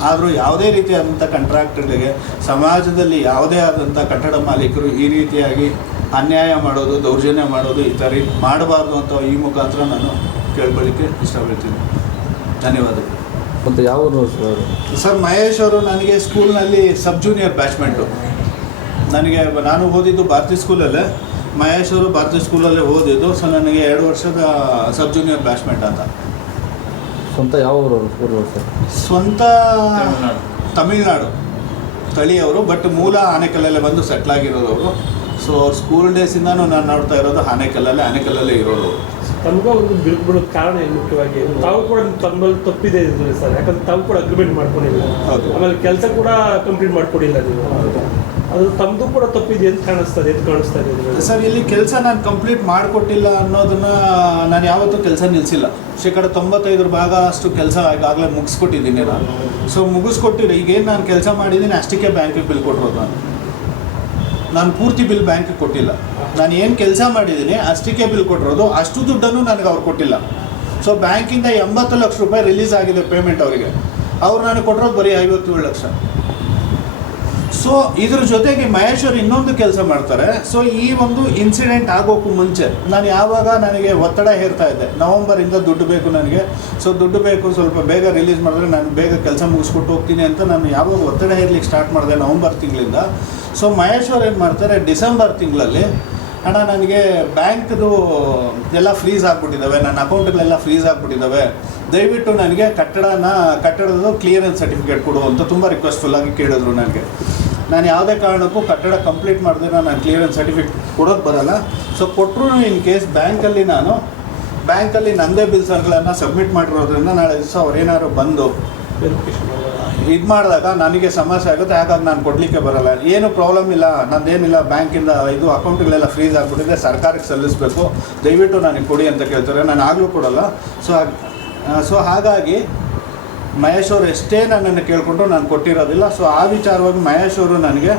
ಆದರೂ ಯಾವುದೇ ರೀತಿಯಾದಂಥ ಕಾಂಟ್ರಾಕ್ಟರ್ಗಳಿಗೆ ಸಮಾಜದಲ್ಲಿ ಯಾವುದೇ ಆದಂಥ ಕಟ್ಟಡ ಮಾಲೀಕರು ಈ ರೀತಿಯಾಗಿ ಅನ್ಯಾಯ ಮಾಡೋದು, ದೌರ್ಜನ್ಯ ಮಾಡೋದು ಈ ಥರ ಮಾಡಬಾರ್ದು ಅಂತ ಈ ಮುಖಾಂತರ ನಾನು ಕೇಳ್ಕೊಳ್ಳಿಕ್ಕೆ ಇಷ್ಟಪಡ್ತೀನಿ. ಧನ್ಯವಾದಗಳು. ಮತ್ತು ಯಾವ ಸರ್ ಮಹೇಶ್ ಅವರು ನನಗೆ ಸ್ಕೂಲ್ನಲ್ಲಿ ಸಬ್ ಜೂನಿಯರ್ ಬ್ಯಾಚ್ಮೆಂಟು. ನಾನು ಓದಿದ್ದು ಭಾರತೀಯ ಸ್ಕೂಲಲ್ಲೇ, ಮಹೇಶ್ ಅವರು ಭಾರತೀಯ ಸ್ಕೂಲಲ್ಲೇ ಓದಿದ್ದು. ಸೊ ನನಗೆ 2 ವರ್ಷದ ಸಬ್ ಜೂನಿಯರ್ ಬ್ಯಾಚ್ಮೆಂಟ್ ಅಂತ. ಸ್ವಂತ ಯಾವ ಊರು ಸರ್? ಸ್ವಂತ ತಮಿಳ್ನಾಡು ತಳಿಯವರು, ಬಟ್ ಮೂಲ ಆನೆಕಲ್ಲಲ್ಲೇ ಬಂದು ಸೆಟ್ಲಾಗಿರೋದು ಅವರು. ಸೊ ಅವ್ರ ಸ್ಕೂಲ್ ಡೇಸಿಂದನೂ ನಾನು ನೋಡ್ತಾ ಇರೋದು ಆನೆಕಲ್ಲಲ್ಲೇ ಇರೋದು. ತಮ್ಗೆ ಒಂದು ಬಿರುಕು ಬಿಡೋದು ಕಾರಣ ಏನು ಮುಖ್ಯವಾಗಿ? ತಾವು ಕೂಡ ತಮ್ಮಲ್ಲಿ ತಪ್ಪಿದೆ ಸರ್, ಯಾಕಂದ್ರೆ ತಾವು ಕೂಡ ಅಗ್ರಿಮೆಂಟ್ ಮಾಡ್ಕೊಂಡಿಲ್ಲ, ಆಮೇಲೆ ಕೆಲಸ ಕೂಡ ಕಂಪ್ಲೀಟ್ ಮಾಡ್ಕೊಡಿಲ್ಲ ನೀವು. ಅದು ತಮ್ಮದು ಕೂಡ ತಪ್ಪಿದೆ ಅಂತ ಕಾಣಿಸ್ತಾ ಇದೆ ಸರ್. ಇಲ್ಲಿ ಕೆಲಸ ನಾನು ಕಂಪ್ಲೀಟ್ ಮಾಡಿಕೊಟ್ಟಿಲ್ಲ ಅನ್ನೋದನ್ನ ನಾನು ಯಾವತ್ತೂ ಕೆಲಸ ನಿಲ್ಲಿಸಿಲ್ಲ. 95% ಅಷ್ಟು ಕೆಲಸ ಈಗಾಗಲೇ ಮುಗಿಸ್ಕೊಟ್ಟಿದ್ದೀನಿ ನಾನು. ಸೊ ಮುಗಿಸ್ಕೊಟ್ಟಿರೋ ಈಗೇನು ನಾನು ಕೆಲಸ ಮಾಡಿದ್ದೀನಿ ಅಷ್ಟಕ್ಕೆ ಬ್ಯಾಂಕಿಗೆ ಬಿಲ್ ಕೊಟ್ಟಿರೋದು. ನಾನು ಪೂರ್ತಿ ಬಿಲ್ ಬ್ಯಾಂಕಿಗೆ ಕೊಟ್ಟಿಲ್ಲ. ನಾನು ಏನು ಕೆಲಸ ಮಾಡಿದ್ದೀನಿ ಅಷ್ಟಕ್ಕೆ ಬಿಲ್ ಕೊಟ್ಟಿರೋದು. ಅಷ್ಟು ದುಡ್ಡನ್ನು ನನಗೆ ಅವ್ರು ಕೊಟ್ಟಿಲ್ಲ. ಸೊ ಬ್ಯಾಂಕಿಂದ 80 ಲಕ್ಷ ರೂಪಾಯಿ ರಿಲೀಸ್ ಆಗಿದೆ ಪೇಮೆಂಟ್ ಅವರಿಗೆ. ಅವ್ರು ನನಗೆ ಕೊಟ್ಟಿರೋದು ಬರೀ 57 ಲಕ್ಷ. ಸೊ ಇದ್ರ ಜೊತೆಗೆ ಮಹೇಶ್ ಅವರು ಇನ್ನೊಂದು ಕೆಲಸ ಮಾಡ್ತಾರೆ. ಸೊ ಈ ಒಂದು ಇನ್ಸಿಡೆಂಟ್ ಆಗೋಕ್ಕೂ ಮುಂಚೆ ನನಗೆ ಒತ್ತಡ ಹೇರ್ತಾ ಇದ್ದೆ. ನವಂಬರಿಂದ ದುಡ್ಡು ಬೇಕು ನನಗೆ, ಸೊ ದುಡ್ಡು ಬೇಕು, ಸ್ವಲ್ಪ ಬೇಗ ರಿಲೀಸ್ ಮಾಡಿದ್ರೆ ನಾನು ಬೇಗ ಕೆಲಸ ಮುಗಿಸ್ಕೊಟ್ಟು ಹೋಗ್ತೀನಿ ಅಂತ ನಾನು ಯಾವಾಗ ಒತ್ತಡ ಹೇರ್ಲಿಕ್ಕೆ ಸ್ಟಾರ್ಟ್ ಮಾಡಿದೆ ನವಂಬರ್ ತಿಂಗಳಿಂದ. ಸೊ ಮಹೇಶ್ ಅವ್ರು ಏನು ಮಾಡ್ತಾರೆ, ಡಿಸೆಂಬರ್ ತಿಂಗಳಲ್ಲಿ ಅಣ್ಣ ನನಗೆ ಬ್ಯಾಂಕ್ದು ಎಲ್ಲ ಫ್ರೀಸ್ ಆಗಿಬಿಟ್ಟಿದ್ದಾವೆ, ನನ್ನ ಅಕೌಂಟ್ಗಳೆಲ್ಲ ಫ್ರೀಸ್ ಆಗಿಬಿಟ್ಟಿದ್ದಾವೆ, ದಯವಿಟ್ಟು ನನಗೆ ಕಟ್ಟಡದ ಕ್ಲಿಯರೆನ್ಸ್ ಸರ್ಟಿಫಿಕೇಟ್ ಕೊಡು ಅಂತ ತುಂಬ ರಿಕ್ವೆಸ್ಟ್ಫುಲ್ಲಾಗಿ ಕೇಳಿದ್ರು ನನಗೆ. ನಾನು ಯಾವುದೇ ಕಾರಣಕ್ಕೂ ಕಟ್ಟಡ ಕಂಪ್ಲೀಟ್ ಮಾಡಿದ್ರೆ ನಾನು ಕ್ಲಿಯರೆನ್ಸ್ ಸರ್ಟಿಫಿಕೇಟ್ ಕೊಡೋಕ್ಕೆ ಬರೋಲ್ಲ. ಸೊ ಕೊಟ್ಟರು ಇನ್ ಕೇಸ್ ಬ್ಯಾಂಕಲ್ಲಿ ನನ್ನದೇ ಬಿಲ್ಸ್ಗಳನ್ನು ಸಬ್ಮಿಟ್ ಮಾಡಿರೋದ್ರಿಂದ ನಾಳೆ ದಿವಸ ಅವ್ರೇನಾದ್ರು ಬಂದು ಇದು ಮಾಡಿದಾಗ ನನಗೆ ಸಮಸ್ಯೆ ಆಗುತ್ತೆ. ಹಾಗಾಗಿ ನಾನು ಕೊಡಲಿಕ್ಕೆ ಬರೋಲ್ಲ. ಏನು ಪ್ರಾಬ್ಲಮ್ ಇಲ್ಲ, ನಂದೇನಿಲ್ಲ, ಬ್ಯಾಂಕಿಂದ ಇದು ಅಕೌಂಟ್ಗಳೆಲ್ಲ ಫ್ರೀಸ್ ಆಗಿಬಿಟ್ಟಿದೆ, ಸರ್ಕಾರಕ್ಕೆ ಸಲ್ಲಿಸಬೇಕು, ದಯವಿಟ್ಟು ನನಗೆ ಕೊಡಿ ಅಂತ ಕೇಳ್ತಾರೆ. ನಾನು ಆಗಲೂ ಕೊಡೋಲ್ಲ. ಸೊ ಹಾಗಾಗಿ ಮಹೇಶ್ ಅವರು ಎಷ್ಟೇ ನನ್ನನ್ನು ಕೇಳಿಕೊಂಡ್ರು ನಾನು ಕೊಟ್ಟಿರೋದಿಲ್ಲ. ಸೊ ಆ ವಿಚಾರವಾಗಿ ಮಹೇಶ್ ಅವರು ನನಗೆ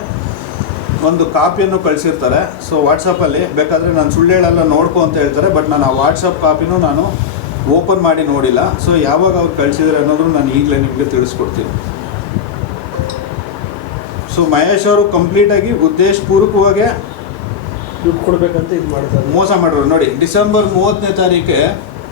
ಒಂದು ಕಾಪಿಯನ್ನು ಕಳಿಸಿರ್ತಾರೆ. ಸೊ ವಾಟ್ಸಪ್ಪಲ್ಲಿ ಬೇಕಾದರೆ ನಾನು ಸುಳ್ಳು ಹೇಳಲ್ಲ ನೋಡ್ಕೊ ಅಂತ ಹೇಳ್ತಾರೆ. ಬಟ್ ನಾನು ಆ ವಾಟ್ಸಪ್ ಕಾಪಿನೂ ನಾನು ಓಪನ್ ಮಾಡಿ ನೋಡಿಲ್ಲ. ಸೊ ಯಾವಾಗ ಅವ್ರು ಕಳಿಸಿದ್ರೆ ಅನ್ನೋದು ನಾನು ಈಗಲೇ ನಿಮಗೆ ತಿಳಿಸ್ಕೊಡ್ತೀನಿ. ಸೊ ಮಹೇಶ್ ಅವರು ಕಂಪ್ಲೀಟಾಗಿ ಉದ್ದೇಶಪೂರ್ವಕವಾಗಿ ದುಡ್ಡು ಕೊಡಬೇಕಂತ ಇದು ಮಾಡ್ತಾರೆ, ಮೋಸ ಮಾಡೋರು. ನೋಡಿ, ಡಿಸೆಂಬರ್ 30ನೇ ತಾರೀಕೆ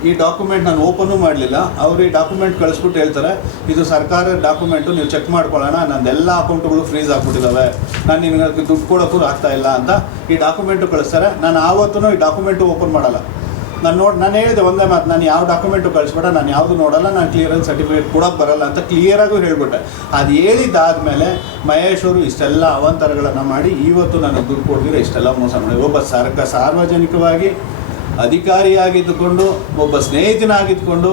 ಈ ಡಾಕ್ಯುಮೆಂಟ್ ನಾನು ಓಪನ್ನೂ ಮಾಡಲಿಲ್ಲ. ಅವರು ಈ ಡಾಕ್ಯುಮೆಂಟ್ ಕಳಿಸ್ಬಿಟ್ಟು ಹೇಳ್ತಾರೆ, ಇದು ಸರ್ಕಾರದ ಡಾಕ್ಯುಮೆಂಟು, ನೀವು ಚೆಕ್ ಮಾಡ್ಕೊಳ್ಳೋಣ, ನಂದೆಲ್ಲ ಅಕೌಂಟ್ಗಳು ಫ್ರೀಸ್ ಆಗಿಬಿಟ್ಟಿದ್ದಾವೆ, ನಾನು ನಿಮಗೆ ದುಡ್ಡು ಕೊಡೋಕ್ಕೂ ಆಗ್ತಾ ಇಲ್ಲ ಅಂತ ಈ ಡಾಕ್ಯುಮೆಂಟು ಕಳಿಸ್ತಾರೆ. ನಾನು ಆವತ್ತೂ ಈ ಡಾಕ್ಯುಮೆಂಟು ಓಪನ್ ಮಾಡಲ್ಲ. ನಾನು ಹೇಳಿದೆ ಒಂದೇ ಮಾತು, ನಾನು ಯಾವ ಡಾಕ್ಯುಮೆಂಟು ಕಳಿಸ್ಬೇಡ, ನಾನು ಯಾವುದು ನೋಡಲ್ಲ, ನಾನು ಕ್ಲಿಯರೆನ್ಸ್ ಸರ್ಟಿಫಿಕೇಟ್ ಕೊಡೋಕ್ಕೆ ಬರಲ್ಲ ಅಂತ ಕ್ಲಿಯರಾಗೂ ಹೇಳಿಬಿಟ್ಟೆ. ಅದು ಹೇಳಿದ್ದಾದಮೇಲೆ ಮಹೇಶ್ ಅವರು ಇಷ್ಟೆಲ್ಲ ಅವಾಂತರಗಳನ್ನು ಮಾಡಿ ಇವತ್ತು ನನಗೆ ದುಡ್ಡು ಕೊಡ್ದಿರ ಇಷ್ಟೆಲ್ಲ ಮೋಸ ಮಾಡಿ, ಒಬ್ಬ ಸಾರ್ವಜನಿಕವಾಗಿ ಅಧಿಕಾರಿಯಾಗಿದ್ದುಕೊಂಡು ಒಬ್ಬ ಸ್ನೇಹಿತನಾಗಿದ್ದುಕೊಂಡು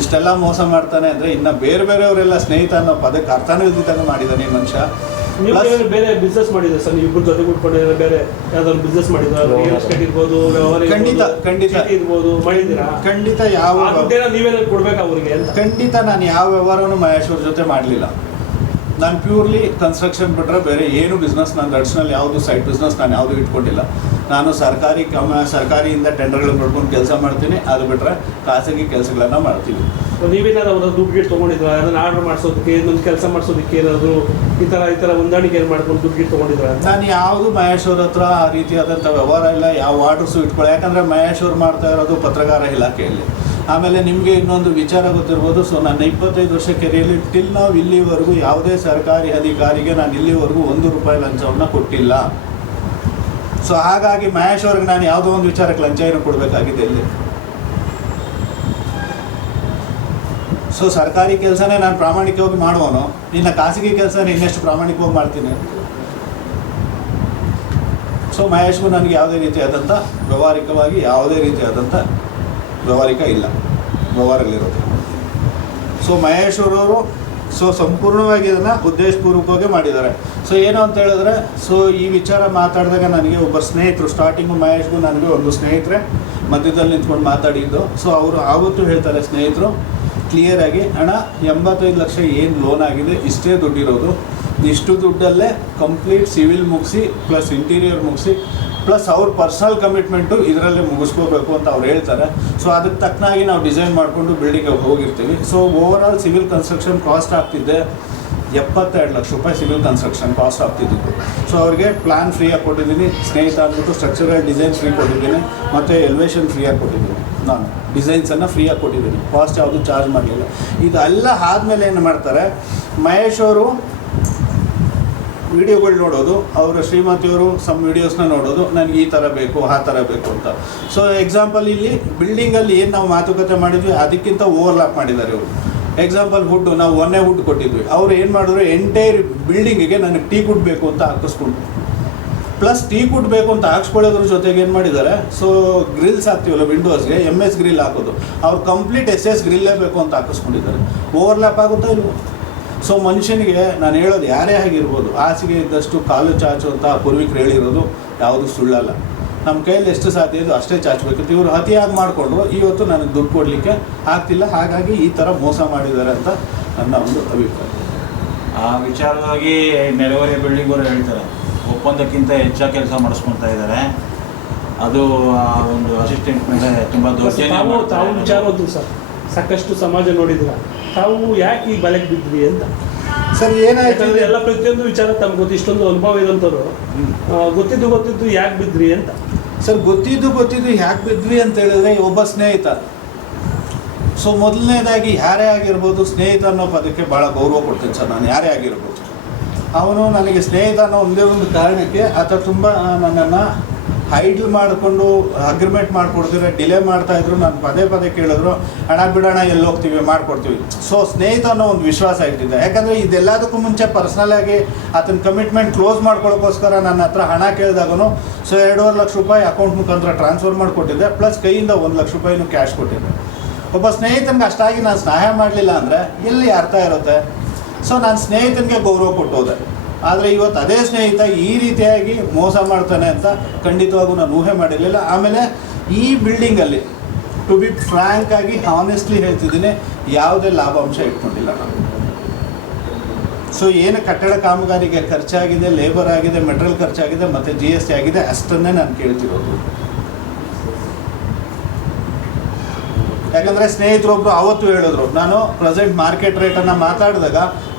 ಇಷ್ಟೆಲ್ಲ ಮೋಸ ಮಾಡ್ತಾನೆ ಅಂದರೆ ಇನ್ನು ಬೇರೆಯವರೆಲ್ಲ ಸ್ನೇಹಿತ ಅನ್ನೋ ಪದಕ್ಕೆ ಅರ್ಥನೂ ಇದ್ದಿದ್ದಂಗೆ ಮಾಡಿದ್ದಾನೆ ಈ ಮನುಷ್ಯ. ನೀವು ಬೇರೆ ಬಿಸ್ನೆಸ್ ಮಾಡಿದ್ರೆ ಸರ್, ನೀವು ಇಬ್ಬರು ಜೊತೆ ಕೂತ್ಕೊಂಡು ಬೇರೆ ಯಾವ್ದಾದ್ರು ಬಿಸ್ನೆಸ್ ಮಾಡಿದ್ರೆ ರಿಯಲ್ ಎಸ್ಟೇಟ್ ಇರ್ಬೋದು, ಖಂಡಿತ ಇರ್ಬೋದು, ಮಾಡಿದ್ದೀರಾ? ಖಂಡಿತ ಯಾವ ನೀವೇನಾದ್ರು ಕೊಡ್ಬೇಕು ಅವ್ರಿಗೆ ಅಂತ? ಖಂಡಿತ ನಾನು ಯಾವ ವ್ಯವಹಾರನೂ ಮಹೇಶ್ ಅವ್ರ ಜೊತೆ ಮಾಡಲಿಲ್ಲ. ನಾನು ಪ್ಯೂರ್ಲಿ ಕನ್ಸ್ಟ್ರಕ್ಷನ್ ಬಿಟ್ಟರೆ ಬೇರೆ ಏನು ಬಿಸ್ನೆಸ್ ನಾನು ಅಡಿಷನಲ್ ಯಾವುದು ಸೈಡ್ ಬಿಸ್ನೆಸ್ ನಾನು ಯಾವುದು ಇಟ್ಕೊಂಡಿಲ್ಲ. ನಾನು ಸರ್ಕಾರಿಯಿಂದ ಟೆಂಡರ್ಗಳನ್ನು ನೋಡ್ಕೊಂಡು ಕೆಲಸ ಮಾಡ್ತೀನಿ. ಅದು ಬಿಟ್ಟರೆ ಖಾಸಗಿ ಕೆಲಸಗಳನ್ನು ಮಾಡ್ತೀವಿ. ನೀವೇನಾದ್ರು ಅವ್ರ ದುಡ್ಡು ಗಿಟ್ಟು ತೊಗೊಂಡಿದ್ರ, ಅದನ್ನು ಆರ್ಡರ್ ಮಾಡಿಸೋದಕ್ಕೆ, ಇನ್ನೊಂದು ಕೆಲಸ ಮಾಡಿಸೋದಕ್ಕೆ ಏನಾದರೂ ಈ ಥರ ಹೊಂದಾಣಿಕೆ ಏನು ಮಾಡ್ಕೊಂಡು ದುಡ್ಡು ಗಿಟ್ಟು ತೊಗೊಂಡಿದ್ರ? ನಾನು ಯಾವುದು ಮಹೇಶ್ ಅವ್ರ ಹತ್ರ ಆ ರೀತಿಯಾದಂಥ ವ್ಯವಹಾರ ಇಲ್ಲ, ಯಾವ ಆರ್ಡರ್ಸು ಇಟ್ಕೊಳ್ಳಿ. ಯಾಕಂದರೆ ಮಹೇಶ್ ಅವ್ರು ಮಾಡ್ತಾ ಇರೋದು ಪತ್ರಕಾರ ಇಲಾಖೆಯಲ್ಲಿ. ಆಮೇಲೆ ನಿಮಗೆ ಇನ್ನೊಂದು ವಿಚಾರ ಗೊತ್ತಿರ್ಬೋದು. ಸೊ ನನ್ನ 25 ವರ್ಷ ಕೆರಿಯಲ್ಲಿ ಇಲ್ಲಿವರೆಗೂ ಯಾವುದೇ ಸರ್ಕಾರಿ ಅಧಿಕಾರಿಗೆ ನಾನು ಇಲ್ಲಿವರೆಗೂ ₹1 ಲಂಚವನ್ನು ಕೊಟ್ಟಿಲ್ಲ. ಸೊ ಹಾಗಾಗಿ ಮಹೇಶ್ ಅವ್ರಿಗೆ ನಾನು ಯಾವುದೋ ಒಂದು ವಿಚಾರಕ್ಕೆ ಲಂಚ ಏನು ಕೊಡಬೇಕಾಗಿದೆ ಇಲ್ಲಿ. ಸೊ ಸರ್ಕಾರಿ ಕೆಲಸನೇ ನಾನು ಪ್ರಾಮಾಣಿಕವಾಗಿ ಮಾಡುವನು, ಇನ್ನು ಖಾಸಗಿ ಕೆಲಸನೇ ಇನ್ನೆಷ್ಟು ಪ್ರಾಮಾಣಿಕವಾಗಿ ಮಾಡ್ತೀನಿ. ಸೊ ಮಹೇಶ್ಗೂ ನನಗೆ ಯಾವುದೇ ರೀತಿಯಾದಂಥ ವ್ಯವಹಾರಿಕ ಇಲ್ಲ, ವ್ಯವಹಾರಗಳಿರೋದು. ಸೊ ಮಹೇಶ್ ಅವರು ಸೊ ಸಂಪೂರ್ಣವಾಗಿ ಇದನ್ನು ಉದ್ದೇಶಪೂರ್ವಕವಾಗಿ ಮಾಡಿದ್ದಾರೆ. ಸೊ ಏನು ಅಂತ ಹೇಳಿದ್ರೆ, ಸೊ ಈ ವಿಚಾರ ಮಾತಾಡಿದಾಗ ನನಗೆ ಒಬ್ಬ ಸ್ನೇಹಿತರು, ಸ್ಟಾರ್ಟಿಂಗು ಮಹೇಶ್ಗೂ ನನಗೆ ಒಂದು ಸ್ನೇಹಿತರೆ ಮಧ್ಯದಲ್ಲಿ ನಿಂತ್ಕೊಂಡು ಮಾತಾಡಿದ್ದು. ಸೊ ಅವರು ಆವತ್ತು ಹೇಳ್ತಾರೆ ಸ್ನೇಹಿತರು ಕ್ಲಿಯರಾಗಿ, ಅಣ್ಣ 85 ಲಕ್ಷ ಏನು ಲೋನ್ ಆಗಿದೆ, ಇಷ್ಟೇ ದುಡ್ಡಿರೋದು, ಇಷ್ಟು ದುಡ್ಡಲ್ಲೇ ಕಂಪ್ಲೀಟ್ ಸಿವಿಲ್ ಮುಗಿಸಿ ಪ್ಲಸ್ ಇಂಟೀರಿಯರ್ ಮುಗಿಸಿ ಪ್ಲಸ್ ಅವ್ರ ಪರ್ಸನಲ್ ಕಮಿಟ್ಮೆಂಟು ಇದರಲ್ಲೇ ಮುಗಿಸ್ಕೋಬೇಕು ಅಂತ ಅವ್ರು ಹೇಳ್ತಾರೆ. ಸೊ ಅದಕ್ಕೆ ತಕ್ಕನಾಗಿ ನಾವು ಡಿಸೈನ್ ಮಾಡಿಕೊಂಡು ಬಿಲ್ಡಿಂಗಿಗೆ ಹೋಗಿರ್ತೀವಿ. So overall civil construction cost ಆಗ್ತಿದ್ದೆ 72 ಲಕ್ಷ ರೂಪಾಯಿ ಸಿವಿಲ್ ಕನ್ಸ್ಟ್ರಕ್ಷನ್ ಕಾಸ್ಟ್ ಆಗ್ತಿದ್ದು. ಸೊ ಅವ್ರಿಗೆ ಪ್ಲ್ಯಾನ್ ಫ್ರೀಯಾಗಿ ಕೊಟ್ಟಿದ್ದೀನಿ, ಸ್ನೇಹಿತ ಅಂದ್ಬಿಟ್ಟು ಸ್ಟ್ರಕ್ಚರಲ್ ಡಿಸೈನ್ ಫ್ರೀ ಕೊಟ್ಟಿದ್ದೀನಿ, ಮತ್ತು ಎಲಿವೇಷನ್ ಫ್ರೀಯಾಗಿ ಕೊಟ್ಟಿದ್ದೀನಿ. ನಾನು ಡಿಸೈನ್ಸನ್ನು ಫ್ರೀಯಾಗಿ ಕೊಟ್ಟಿದ್ದೀನಿ, ಕಾಸ್ಟ್ ಯಾವುದು ಚಾರ್ಜ್ ಮಾಡಲಿಲ್ಲ. ಇದೆಲ್ಲ ಆದಮೇಲೆ ಏನು ಮಾಡ್ತಾರೆ, ಮಹೇಶ್ ಅವರು ವೀಡಿಯೋಗಳು ನೋಡೋದು, ಅವರ ಶ್ರೀಮತಿಯವರು ಸಮ್ ವೀಡಿಯೋಸ್ನ ನೋಡೋದು, ನನಗೆ ಈ ಥರ ಬೇಕು ಆ ಥರ ಬೇಕು ಅಂತ. ಸೊ ಎಕ್ಸಾಂಪಲ್ ಇಲ್ಲಿ ಬಿಲ್ಡಿಂಗಲ್ಲಿ ಏನು ನಾವು ಮಾತುಕತೆ ಮಾಡಿದ್ವಿ ಅದಕ್ಕಿಂತ ಓವರ್ಲ್ಯಾಪ್ ಮಾಡಿದ್ದಾರೆ ಇವರು. ಎಕ್ಸಾಂಪಲ್ ವುಡ್ಡು ನಾವು ಒಂದೇ ವುಡ್ ಕೊಟ್ಟಿದ್ವಿ, ಅವ್ರು ಏನು ಮಾಡಿದ್ರು ಎಂಟೈರ್ ಬಿಲ್ಡಿಂಗಿಗೆ ನನಗೆ ಟೀ ಕುಡ್ ಬೇಕು ಅಂತ ಹಾಕಿಸ್ಕೊಂಡು, ಪ್ಲಸ್ ಟೀ ಕುಡ್ ಬೇಕು ಅಂತ ಹಾಕ್ಸ್ಕೊಳ್ಳೋದ್ರ ಜೊತೆಗೆ ಏನು ಮಾಡಿದ್ದಾರೆ, ಸೊ ಗ್ರಿಲ್ಸ್ ಹಾಕ್ತೀವಲ್ಲ ವಿಂಡೋಸ್ಗೆ MS ಗ್ರಿಲ್ ಹಾಕೋದು, ಅವ್ರು ಕಂಪ್ಲೀಟ್ SS ಗ್ರಿಲ್ಲೇ ಬೇಕು ಅಂತ ಹಾಕಿಸ್ಕೊಂಡಿದ್ದಾರೆ. ಓವರ್ಲ್ಯಾಪ್ ಆಗುತ್ತಾ ಇಲ್ವೋ? ಸೊ ಮನುಷ್ಯನಿಗೆ ನಾನು ಹೇಳೋದು ಯಾರೇ ಆಗಿರ್ಬೋದು, ಹಾಸಿಗೆ ಇದ್ದಷ್ಟು ಕಾಲು ಚಾಚು ಅಂತ ಪೂರ್ವಿಕರು ಹೇಳಿರೋದು ಯಾವುದು ಸುಳ್ಳಲ್ಲ. ನಮ್ಮ ಕೈಯಲ್ಲಿ ಎಷ್ಟು ಸಾಧ್ಯ ಇದೋ ಅಷ್ಟೇ ಚಾಚಬೇಕಿತ್ತು. ಇವರು ಅತಿಯಾಗಿ ಮಾಡಿಕೊಂಡ್ರು, ಇವತ್ತು ನನಗೆ ದುಡ್ಡು ಕೊಡಲಿಕ್ಕೆ ಆಗ್ತಿಲ್ಲ, ಹಾಗಾಗಿ ಈ ಥರ ಮೋಸ ಮಾಡಿದ್ದಾರೆ ಅಂತ ನನ್ನ ಒಂದು ಅಭಿಪ್ರಾಯ. ಆ ವಿಚಾರವಾಗಿ ನೆರೆಹೊರೆ ಬಿಲ್ಡಿಂಗ್ ಅವರು ಹೇಳ್ತಾರೆ, ಒಪ್ಪಂದಕ್ಕಿಂತ ಹೆಚ್ಚಾಗಿ ಕೆಲಸ ಮಾಡಿಸ್ಕೊತಾ ಇದ್ದಾರೆ. ಅದು ಆ ಒಂದು ಅಸಿಸ್ಟೆಂಟ್ ಮೇಲೆ ತುಂಬ ದೌರ್ಜನ್ಯ ತಾವು ವಿಚಾರವದ್ದು ಸರ್, ಸಾಕಷ್ಟು ಸಮಾಜ ನೋಡಿದ್ರ, ತಾವು ಯಾಕೆ ಈ ಬಲೆಗೆ ಬಿದ್ರಿ ಅಂತ. ಸರ್ ಏನಾಯ್ತು, ಯಾಕಂದ್ರೆ ಎಲ್ಲ ಪ್ರತಿಯೊಂದು ವಿಚಾರ ತಮ್ಗೆ ಗೊತ್ತು, ಇಷ್ಟೊಂದು ಅನುಭವ ಇರೋಂಥವ್ರು ಗೊತ್ತಿದ್ದು ಯಾಕೆ ಬಿದ್ರಿ ಅಂತ. ಸರ್ ಗೊತ್ತಿದ್ದು ಯಾಕೆ ಬಿದ್ವಿ ಅಂತ ಹೇಳಿದ್ರೆ, ಒಬ್ಬ ಸ್ನೇಹಿತ. ಸೊ ಮೊದಲನೇದಾಗಿ ಯಾರೇ ಆಗಿರ್ಬೋದು, ಸ್ನೇಹಿತ ಅನ್ನೋ ಪದಕ್ಕೆ ಭಾಳ ಗೌರವ ಕೊಡ್ತೀನಿ ಸರ್ ನಾನು, ಯಾರೇ ಆಗಿರ್ಬೋದು. ಅವನು ನನಗೆ ಸ್ನೇಹಿತ ಅನ್ನೋ ಒಂದೇ ಒಂದು ಕಾರಣಕ್ಕೆ ಆತ ತುಂಬ ನನ್ನನ್ನು ಹೈಡ್ಲ್ ಮಾಡಿಕೊಂಡು ಅಗ್ರಿಮೆಂಟ್ ಮಾಡಿಕೊಡ್ತಿದ್ರೆ ಡಿಲೇ ಮಾಡ್ತಾಯಿದ್ರು. ನಾನು ಪದೇ ಕೇಳಿದ್ರು, ಹಣ ಬಿಡೋಣ ಎಲ್ಲಿ ಹೋಗ್ತೀವಿ ಮಾಡಿಕೊಡ್ತೀವಿ. ಸೊ ಸ್ನೇಹಿತ ಅನ್ನೋ ಒಂದು ವಿಶ್ವಾಸ ಇಟ್ಟಿದ್ದೆ. ಯಾಕಂದರೆ ಇದೆಲ್ಲದಕ್ಕೂ ಮುಂಚೆ ಪರ್ಸ್ನಲಾಗಿ ಆತನ ಕಮಿಟ್ಮೆಂಟ್ ಕ್ಲೋಸ್ ಮಾಡ್ಕೊಳ್ಳೋಕ್ಕೋಸ್ಕರ ನನ್ನ ಹತ್ರ ಹಣ ಕೇಳಿದಾಗೂ ಸೊ 2.5 ಲಕ್ಷ ರೂಪಾಯಿ ಅಕೌಂಟ್ ಮುಖಾಂತರ ಟ್ರಾನ್ಸ್ಫರ್ ಮಾಡಿಕೊಟ್ಟಿದ್ದೆ, ಪ್ಲಸ್ ಕೈಯಿಂದ 1 ಲಕ್ಷ ರೂಪಾಯಿನೂ ಕ್ಯಾಶ್ ಕೊಟ್ಟಿದ್ದೆ. ಒಬ್ಬ ಸ್ನೇಹಿತನಿಗೆ ಅಷ್ಟಾಗಿ ನಾನು ಸಹಾಯ ಮಾಡಲಿಲ್ಲ ಅಂದರೆ ಎಲ್ಲಿ ಅರ್ಥ ಇರುತ್ತೆ. ಸೊ ನಾನು ಸ್ನೇಹಿತನಿಗೆ ಗೌರವ ಕೊಟ್ಟೋದೆ. ಆದರೆ ಇವತ್ತು ಅದೇ ಸ್ನೇಹಿತ ಈ ರೀತಿಯಾಗಿ ಮೋಸ ಮಾಡ್ತಾನೆ ಅಂತ ಖಂಡಿತವಾಗೂ ನಾನು ಊಹೆ ಮಾಡಿರಲಿಲ್ಲ. ಆಮೇಲೆ ಈ ಬಿಲ್ಡಿಂಗಲ್ಲಿ ಟು ಬಿ ಫ್ರ್ಯಾಂಕ್ ಆಗಿ ಹಾನೆಸ್ಟ್ಲಿ ಹೇಳ್ತಿದ್ದೀನಿ, ಯಾವುದೇ ಲಾಭಾಂಶ ಇಟ್ಕೊಂಡಿಲ್ಲ ನಾನು. ಸೊ ಏನು ಕಟ್ಟಡ ಕಾಮಗಾರಿಗೆ ಖರ್ಚಾಗಿದೆ, ಲೇಬರ್ ಆಗಿದೆ, ಮೆಟೀರಿಯಲ್ ಖರ್ಚಾಗಿದೆ ಮತ್ತು GST ಆಗಿದೆ, ಅಷ್ಟನ್ನೇ ನಾನು ಕೇಳ್ತಿರೋದು. ಯಾಕಂದರೆ ಸ್ನೇಹಿತರೊಬ್ಬರು ಆವತ್ತು ಹೇಳಿದ್ರು, ನಾನು ಪ್ರೆಸೆಂಟ್ ಮಾರ್ಕೆಟ್ ರೇಟನ್ನು ಮಾತಾಡಿದಾಗ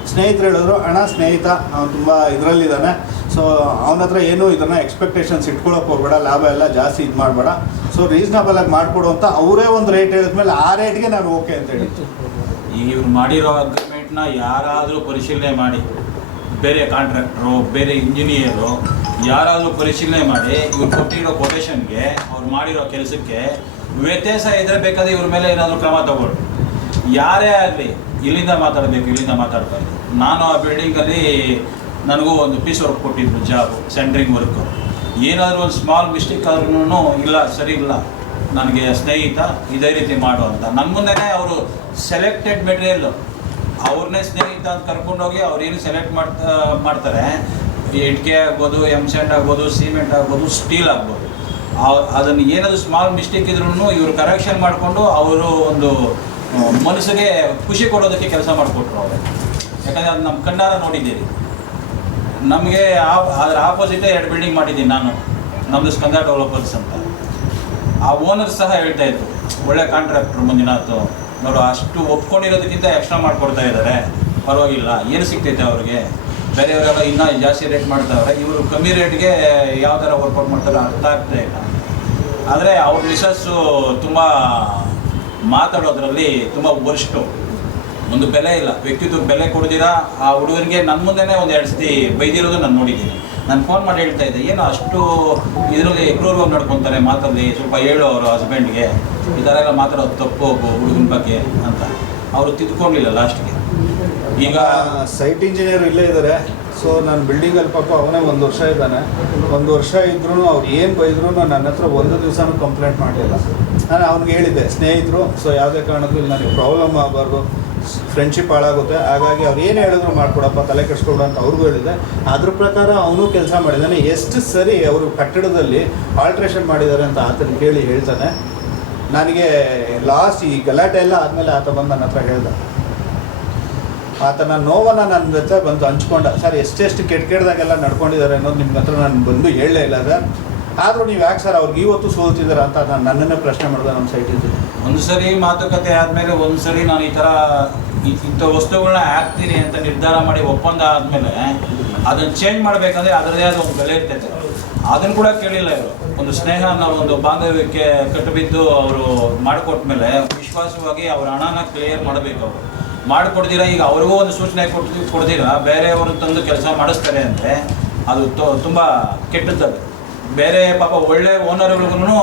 ಸ್ನೇಹಿತರು ಹೇಳಿದ್ರು, ಅಣ್ಣ ಸ್ನೇಹಿತ ಅವನು ತುಂಬ ಇದರಲ್ಲಿದ್ದಾನೆ, ಸೊ ಅವನ ಹತ್ರ ಏನೂ ಇದನ್ನು ಎಕ್ಸ್ಪೆಕ್ಟೇಷನ್ಸ್ ಇಟ್ಕೊಳ್ಳೋಕೆ ಹೋಗಬೇಡ, ಲಾಭ ಎಲ್ಲ ಜಾಸ್ತಿ ಇದು ಮಾಡಬೇಡ, ಸೊ ರೀಸನಬಲಾಗಿ ಮಾಡಿಕೊಡು ಅಂತ ಅವರೇ ಒಂದು ರೇಟ್ ಹೇಳಿದ್ಮೇಲೆ ಆ ರೇಟ್ಗೆ ನಾನು ಓಕೆ ಅಂತ ಹೇಳಿದ್ದು. ಈಗ ಇವ್ರು ಮಾಡಿರೋ ಅಗ್ರಿಮೆಂಟ್ನ ಯಾರಾದರೂ ಪರಿಶೀಲನೆ ಮಾಡಿ, ಬೇರೆ ಕಾಂಟ್ರಾಕ್ಟ್ರು, ಬೇರೆ ಇಂಜಿನಿಯರು ಯಾರಾದರೂ ಪರಿಶೀಲನೆ ಮಾಡಿ ಇವ್ರು ಕೊಟ್ಟಿರೋ ಕೊಟೇಶನ್ಗೆ, ಅವ್ರು ಮಾಡಿರೋ ಕೆಲಸಕ್ಕೆ ವ್ಯತ್ಯಾಸ ಇದ್ರೆ ಬೇಕಾದ್ರೆ ಇವ್ರ ಮೇಲೆ ಏನಾದರೂ ಕ್ರಮ ತಗೊಳ್ಳಿ. ಯಾರೇ ಆಗಲಿ ಇಲ್ಲಿಂದ ಮಾತಾಡಬೇಕು, ಇಲ್ಲಿಂದ ಮಾತಾಡ್ಬಾರ್ದು. ನಾನು ಆ ಬಿಲ್ಡಿಂಗಲ್ಲಿ ನನಗೂ ಒಂದು ಪೀಸ್ ವರ್ಕ್ ಕೊಟ್ಟಿದ್ರು, ಜಾಬು ಸೆಂಟ್ರಿಂಗ್ ವರ್ಕು. ಏನಾದರೂ ಒಂದು ಸ್ಮಾಲ್ ಮಿಸ್ಟೇಕ್ ಆದ್ರೂ ಇಲ್ಲ ಸರಿ ಇಲ್ಲ, ನನಗೆ ಸ್ನೇಹಿತ ಇದೇ ರೀತಿ ಮಾಡು ಅಂತ ನನ್ನ ಮುಂದೆನೇ ಅವರು ಸೆಲೆಕ್ಟೆಡ್ ಮೆಟೀರಿಯಲ್ಲು ಅವ್ರನ್ನೇ ಸ್ನೇಹಿತ ಅಂತ ಕರ್ಕೊಂಡೋಗಿ ಅವ್ರು ಏನು ಸೆಲೆಕ್ಟ್ ಮಾಡ್ತಾರೆ, ಇಟ್ಕೆ ಆಗ್ಬೋದು, M-ಸ್ಯಾಂಡ್ ಆಗ್ಬೋದು, ಸಿಮೆಂಟ್ ಆಗ್ಬೋದು, ಸ್ಟೀಲ್ ಆಗ್ಬೋದು, ಅದನ್ನು ಏನಾದರೂ ಸ್ಮಾಲ್ ಮಿಸ್ಟೇಕ್ ಇದ್ರೂ ಇವರು ಕರೆಕ್ಷನ್ ಮಾಡಿಕೊಂಡು ಅವರು ಒಂದು ಮನಸ್ಸಿಗೆ ಖುಷಿ ಕೊಡೋದಕ್ಕೆ ಕೆಲಸ ಮಾಡಿಕೊಟ್ರು ಅವರು. ಯಾಕಂದರೆ ಅದು ನಮ್ಮ ಕಣ್ಣಾರ ನೋಡಿದ್ದೀರಿ. ನಮಗೆ ಅದರ ಆಪೋಸಿಟೇ 2 ಬಿಲ್ಡಿಂಗ್ ಮಾಡಿದ್ದೀನಿ ನಾನು, ನಮ್ಮದು ಸ್ಕಂದ ಡೆವಲಪರ್ಸ್ ಅಂತ. ಆ ಓನರ್ಸ್ ಸಹ ಹೇಳ್ತಾಯಿದ್ರು, ಒಳ್ಳೆ ಕಾಂಟ್ರಾಕ್ಟ್ರು ಮಂಜುನಾಥ್ ಅವರು, ಅಷ್ಟು ಒಪ್ಕೊಂಡಿರೋದಕ್ಕಿಂತ ಎಕ್ಸ್ಟ್ರಾ ಮಾಡಿಕೊಡ್ತಾ ಇದ್ದಾರೆ, ಪರವಾಗಿಲ್ಲ, ಏನು ಸಿಗ್ತೈತೆ ಅವ್ರಿಗೆ. ಬೇರೆಯವರೆಲ್ಲ ಇನ್ನೂ ಜಾಸ್ತಿ ರೇಟ್ ಮಾಡ್ತಾವ್ರೆ, ಇವರು ಕಮ್ಮಿ ರೇಟ್ಗೆ ಯಾವ ಥರ ವರ್ಕೌಟ್ ಮಾಡ್ತಾರೆ ಅರ್ಥ ಆಗ್ತಾ ಇಲ್ಲ. ಆದರೆ ಅವ್ರ ಮಿಸಸ್ಸು ತುಂಬ ಮಾತಾಡೋದ್ರಲ್ಲಿ ತುಂಬ ವರ್ಸ್ಟು, ಒಂದು ಬೆಲೆ ಇಲ್ಲ, ವ್ಯಕ್ತಿತ್ವಕ್ಕೆ ಬೆಲೆ ಕೊಡ್ದಿರಾ ಆ ಹುಡುಗನಿಗೆ ನನ್ನ ಮುಂದೆನೇ ಒಂದು 2 ಸತಿ ಬೈದಿರೋದು ನಾನು ನೋಡಿದ್ದೀನಿ. ನಾನು ಫೋನ್ ಮಾಡಿ ಹೇಳ್ತಾ ಇದ್ದೆ, ಏನು ಅಷ್ಟು ಇದರಲ್ಲಿ ಕ್ರೂರವಾಗಿ ನಡ್ಕೊತಾರೆ ಮಾತಲ್ಲಿ, ಸ್ವಲ್ಪ ಹೇಳು ಅವರು ಹಸ್ಬೆಂಡ್ಗೆ ಈ ಥರ ಎಲ್ಲ ಮಾತಾಡೋದು ತಪ್ಪು ಹುಡುಗನ ಬಗ್ಗೆ ಅಂತ. ಅವರು ತಿದ್ದುಕೊಂಡಿಲ್ಲ ಲಾಸ್ಟ್ಗೆ. ಈಗ ಸೈಟ್ ಇಂಜಿನಿಯರ್ ಇಲ್ಲೇ ಇದ್ದಾರೆ. ಸೊ ನಾನು ಬಿಲ್ಡಿಂಗಲ್ಲಿ ಪಾಪ ಅವನೇ 1 ವರ್ಷ ಇದ್ದಾನೆ. 1 ವರ್ಷ ಇದ್ರೂ ಅವ್ರು ಏನು ಬೈದ್ರು ನನ್ನ ಹತ್ರ ಒಂದು ದಿವಸನೂ ಕಂಪ್ಲೇಂಟ್ ಮಾಡಲಿಲ್ಲ. ನಾನು ಅವ್ನಿಗೆ ಹೇಳಿದ್ದೆ, ಸ್ನೇಹಿತರು, ಸೊ ಯಾವುದೇ ಕಾರಣಕ್ಕೂ ಇಲ್ಲಿ ನನಗೆ ಪ್ರಾಬ್ಲಮ್ ಆಗಬಾರ್ದು, ಫ್ರೆಂಡ್ಶಿಪ್ ಹಾಳಾಗುತ್ತೆ. ಹಾಗಾಗಿ ಅವ್ರು ಏನು ಹೇಳಿದ್ರು ಮಾಡ್ಕೊಡಪ್ಪ, ತಲೆ ಕೆಡಿಸ್ಕೊಡು ಅಂತ ಅವ್ರಿಗೂ ಹೇಳಿದೆ. ಅದ್ರ ಪ್ರಕಾರ ಅವನು ಕೆಲಸ ಮಾಡಿದ್ದಾನೆ. ಎಷ್ಟು ಸರಿ ಅವರು ಕಟ್ಟಡದಲ್ಲಿ ಆಲ್ಟ್ರೇಷನ್ ಮಾಡಿದ್ದಾರೆ ಅಂತ ಆತನ ಕೇಳಿ ಹೇಳ್ತಾನೆ. ನನಗೆ ಲಾಸ್ಟ್ ಈ ಗಲಾಟೆ ಎಲ್ಲ ಆದಮೇಲೆ ಆತ ಬಂದು ನನ್ನ ಹತ್ರ ಹೇಳ್ದ. ಆತನ ನೋವನ್ನು ನನ್ನ ಜೊತೆ ಬಂದು ಹಂಚ್ಕೊಂಡ. ಸರ್ ಎಷ್ಟೆಷ್ಟು ಕೆಟ್ಟದಾಗೆಲ್ಲ ನಡ್ಕೊಂಡಿದ್ದಾರೆ ಅನ್ನೋದು ನಿಮ್ಮ ಹತ್ರ ನಾನು ಬಂದು ಹೇಳಲೇ ಇಲ್ಲ ಸರ್. ಆದರೂ ನೀವು ಯಾಕೆ ಸರ್ ಅವ್ರಿಗೆ ಇವತ್ತು ಸೋಲ್ತಿದ್ದೀರ ಅಂತ ನಾನು ನನ್ನನ್ನೇ ಪ್ರಶ್ನೆ ಮಾಡಿದೆ ನಮ್ಮ ಸೈಟಿದ್ದು. ಒಂದು ಸರಿ ಮಾತುಕತೆ ಆದಮೇಲೆ ಒಂದು ಸರಿ ನಾನು ಈ ಥರ ಇಂಥ ವಸ್ತುಗಳನ್ನ ಹಾಕ್ತೀನಿ ಅಂತ ನಿರ್ಧಾರ ಮಾಡಿ ಒಪ್ಪಂದ ಆದಮೇಲೆ ಅದನ್ನು ಚೇಂಜ್ ಮಾಡಬೇಕಂದ್ರೆ ಅದರದೇ ಆದ ಒಂದು ಬೆಲೆ ಇರ್ತೈತೆ. ಅದನ್ನು ಕೂಡ ಕೇಳಿಲ್ಲ ಇವರು. ಒಂದು ಸ್ನೇಹನ ಒಂದು ಬಾಂಧವ್ಯಕ್ಕೆ ಕಟ್ಟುಬಿದ್ದು ಅವರು ಮಾಡಿಕೊಟ್ಮೇಲೆ ವಿಶ್ವಾಸವಾಗಿ ಅವ್ರ ಹಣನ ಕ್ಲಿಯರ್ ಮಾಡಬೇಕು. ಅವರು ಮಾಡಿಕೊಡ್ದಿರ ಈಗ ಅವ್ರಿಗೂ ಒಂದು ಸೂಚನೆ ಕೊಡ್ದಿರ ಬೇರೆಯವರು ತಂದು ಕೆಲಸ ಮಾಡಿಸ್ತಾರೆ ಅಂದರೆ ಅದು ತುಂಬ ಕೆಟ್ಟದ್ದು. ಬೇರೆ ಪಾಪ ಒಳ್ಳೆ ಓನರ್ಗಳಿಗೂ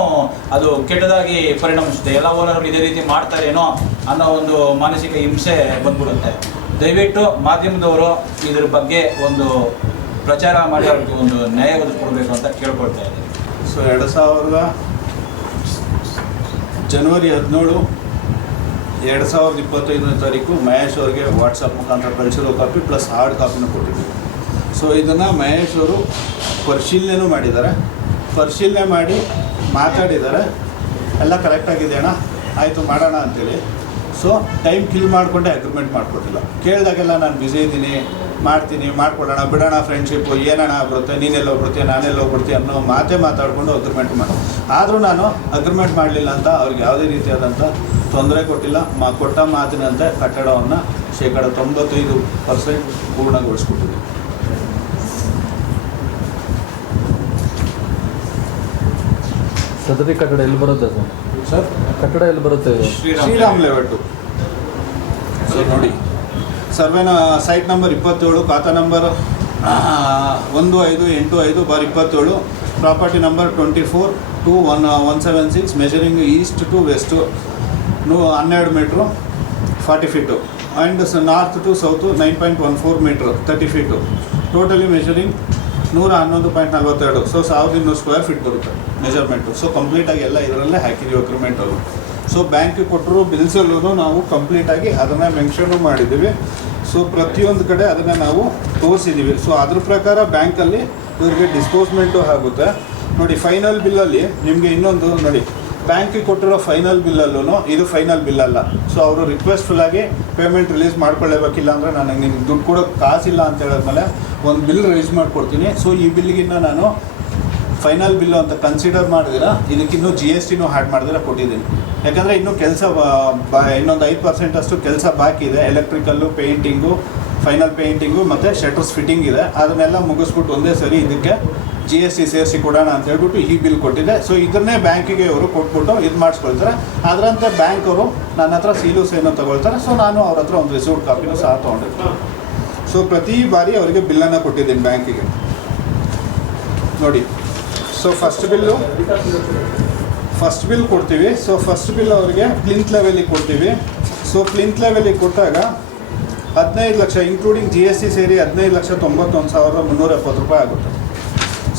ಅದು ಕೆಟ್ಟದಾಗಿ ಪರಿಣಮಿಸುತ್ತೆ. ಎಲ್ಲ ಓನರ್ಗಳು ಇದೇ ರೀತಿ ಮಾಡ್ತಾರೇನೋ ಅನ್ನೋ ಒಂದು ಮಾನಸಿಕ ಹಿಂಸೆ ಬಂದ್ಬಿಡುತ್ತೆ. ದಯವಿಟ್ಟು ಮಾಧ್ಯಮದವರು ಇದ್ರ ಬಗ್ಗೆ ಒಂದು ಪ್ರಚಾರ ಮಾಡಿ ಅವ್ರಿಗೆ ಒಂದು ನ್ಯಾಯ ಒದಗಿಸ್ಕೊಡ್ಬೇಕು ಅಂತ ಕೇಳ್ಕೊಳ್ತಾ ಇದ್ದೀನಿ. ಸೊ 2000 ಜನವರಿ 17, 2025ನೇ ತಾರೀಕು ಮಹೇಶ್ ಅವ್ರಿಗೆ ವಾಟ್ಸಪ್ ಮುಖಾಂತರ ಕಳಿಸಿರೋ ಕಾಪಿ ಪ್ಲಸ್ ಹಾರ್ಡ್ ಕಾಪಿನ ಕೊಟ್ಟಿದ್ದೀವಿ. ಸೊ ಇದನ್ನು ಮಹೇಶ್ ಅವರು ಪರಿಶೀಲನೆಯೂ ಮಾಡಿದ್ದಾರೆ. ಪರಿಶೀಲನೆ ಮಾಡಿ ಮಾತಾಡಿದ್ದಾರೆ. ಎಲ್ಲ ಕರೆಕ್ಟಾಗಿದೆ ಅಣ್ಣ, ಆಯಿತು ಮಾಡೋಣ ಅಂತೇಳಿ. ಸೊ ಟೈಮ್ ಕಿಲ್ ಮಾಡಿಕೊಂಡೆ ಅಗ್ರಿಮೆಂಟ್ ಮಾಡಿಕೊಟ್ಟಿಲ್ಲ. ಕೇಳಿದಾಗೆಲ್ಲ ನಾನು ಬ್ಯುಸಿ ಇದ್ದೀನಿ, ಮಾಡ್ತೀನಿ, ಮಾಡಿಕೊಡೋಣ, ಬಿಡೋಣ, ಫ್ರೆಂಡ್ಶಿಪ್ಪು ಏನಣ್ಣ ಬರುತ್ತೆ, ನೀನೆಲ್ಲೋ ಬಿಡ್ತೀಯ, ನಾನೆಲ್ಲೋ ಬಿಡ್ತೀಯ ಅನ್ನೋ ಮಾತಾಡಿಕೊಂಡು ಅಗ್ರಿಮೆಂಟ್ ಮಾಡಿ. ಆದರೂ ನಾನು ಅಗ್ರಿಮೆಂಟ್ ಮಾಡಲಿಲ್ಲ ಅಂತ ಅವ್ರಿಗೆ ಯಾವುದೇ ರೀತಿಯಾದಂಥ ತೊಂದರೆ ಕೊಟ್ಟಿಲ್ಲ. ಕೊಟ್ಟ ಮಾತಿನಂತೆ ಕಟ್ಟಡವನ್ನು 95% ಪೂರ್ಣಗೊಳಿಸ್ಕೊಟ್ಟಿದ್ದೀವಿ. ಸದರಿ ಕಟ್ಟಡ ಎಲ್ಲಿ ಬರುತ್ತೆ ಸರ್? ಕಟ್ಟಡ ಎಲ್ಲಿ ಬರುತ್ತೆ ಇದು? ಶ್ರೀರಾಮ್ ಲೇಔಟು. ಸೊ ನೋಡಿ, ಸರ್ವೆನ site number 27, khata number 1585/27, property number 24-176, measuring east to west 12 metre 40 feet and north to south 9.14 metre 30 feet. Totally measuring 111.42. So 1200 square feet ಬರುತ್ತೆ ಮೆಜರ್ಮೆಂಟು. ಸೊ ಕಂಪ್ಲೀಟಾಗಿ ಎಲ್ಲ ಇದರಲ್ಲೇ ಹಾಕಿದ್ದೀವಿ ಅಗ್ರಿಮೆಂಟಲ್ಲೂ. ಸೊ ಬ್ಯಾಂಕಿಗೆ ಕೊಟ್ಟರು ಬಿಲ್ಸಲ್ಲೂ ನಾವು ಕಂಪ್ಲೀಟಾಗಿ ಅದನ್ನು ಮೆನ್ಷನ್ನು ಮಾಡಿದ್ದೀವಿ. ಸೊ ಪ್ರತಿಯೊಂದು ಕಡೆ ಅದನ್ನು ನಾವು ತೋರಿಸಿದ್ದೀವಿ. ಸೊ ಅದ್ರ ಪ್ರಕಾರ ಬ್ಯಾಂಕಲ್ಲಿ ಇವ್ರಿಗೆ ಡಿಸ್ಪೋಸ್ಮೆಂಟು ಆಗುತ್ತೆ. ನೋಡಿ, ಫೈನಲ್ ಬಿಲ್ಲಲ್ಲಿ ನಿಮಗೆ ಇನ್ನೊಂದು ನೋಡಿ, ಬ್ಯಾಂಕಿಗೆ ಕೊಟ್ಟಿರೋ ಫೈನಲ್ ಬಿಲ್ಲಲ್ಲೂ ಇದು ಫೈನಲ್ ಬಿಲ್ ಅಲ್ಲ. ಸೊ ಅವರು ರಿಕ್ವೆಸ್ಟ್ಫುಲ್ಲಾಗಿ ಪೇಮೆಂಟ್ ರಿಲೀಸ್ ಮಾಡ್ಕೊಳ್ಳೇಬೇಕಿಲ್ಲ ಅಂದರೆ ನನಗೆ ನಿಮ್ಗೆ ದುಡ್ಡು ಕೊಡೋಕ್ಕೆ ಕಾಸಿಲ್ಲ ಅಂತ ಹೇಳಿದ್ಮೇಲೆ ಒಂದು ಬಿಲ್ ರಿಲೀಸ್ ಮಾಡಿಕೊಡ್ತೀನಿ. ಸೊ ಈ ಬಿಲ್ಗಿನ್ನ ನಾನು ಫೈನಲ್ ಬಿಲ್ಲು ಅಂತ ಕನ್ಸಿಡರ್ ಮಾಡಿದಿರ, ಇದಕ್ಕಿನ್ನೂ GSTನೂ ಆ್ಯಡ್ ಮಾಡಿದ್ರೆ ಕೊಟ್ಟಿದ್ದೀನಿ. ಯಾಕಂದರೆ ಇನ್ನೂ ಕೆಲಸ ಇನ್ನೊಂದು 5% ಅಷ್ಟು ಕೆಲಸ ಬಾಕಿ ಇದೆ. ಎಲೆಕ್ಟ್ರಿಕಲ್ಲು, ಪೇಂಟಿಂಗು, ಫೈನಲ್ ಪೇಂಟಿಂಗು ಮತ್ತು ಶಟರ್ಸ್ ಫಿಟ್ಟಿಂಗ್ ಇದೆ. ಅದನ್ನೆಲ್ಲ ಮುಗಿಸ್ಬಿಟ್ಟು ಒಂದೇ ಸರಿ ಇದಕ್ಕೆ GST ಸೇರಿಸಿ ಕೊಡೋಣ ಅಂತ ಹೇಳ್ಬಿಟ್ಟು ಈ ಬಿಲ್ ಕೊಟ್ಟಿದೆ. ಸೊ ಇದನ್ನೇ ಬ್ಯಾಂಕಿಗೆ ಅವರು ಕೊಟ್ಬಿಟ್ಟು ಇದು ಮಾಡಿಸ್ಕೊಳ್ತಾರೆ. ಅದರಂತೆ ಬ್ಯಾಂಕ್ ಅವರು ನನ್ನ ಹತ್ರ ಸೀಲು ಸೈನು ತಗೊಳ್ತಾರೆ. ಸೊ ನಾನು ಅವ್ರ ಹತ್ರ ಒಂದು ರಿಸೀವ್ಡ್ ಕಾಪಿನೂ ಸಹ ತೊಗೊಂಡಿರ್ತೀನಿ. ಸೊ ಪ್ರತಿ ಬಾರಿ ಅವರಿಗೆ ಬಿಲ್ಲನ್ನು ಕೊಟ್ಟಿದ್ದೀನಿ ಬ್ಯಾಂಕಿಗೆ. ನೋಡಿ, ಸೊ ಫಸ್ಟ್ ಬಿಲ್ ಕೊಡ್ತೀವಿ. ಸೊ ಫಸ್ಟ್ ಬಿಲ್ ಅವರಿಗೆ ಪ್ಲಿಂತ್ ಲೆವೆಲಿಗೆ ಕೊಡ್ತೀವಿ. ಸೊ ಪ್ಲಿಂತ್ ಲೆವೆಲಿಗೆ ಕೊಟ್ಟಾಗ 15 ಲಕ್ಷ ಇನ್ಕ್ಲೂಡಿಂಗ್ GST ಸೇರಿ 15,91,370 ರೂಪಾಯಿ ಆಗುತ್ತೆ.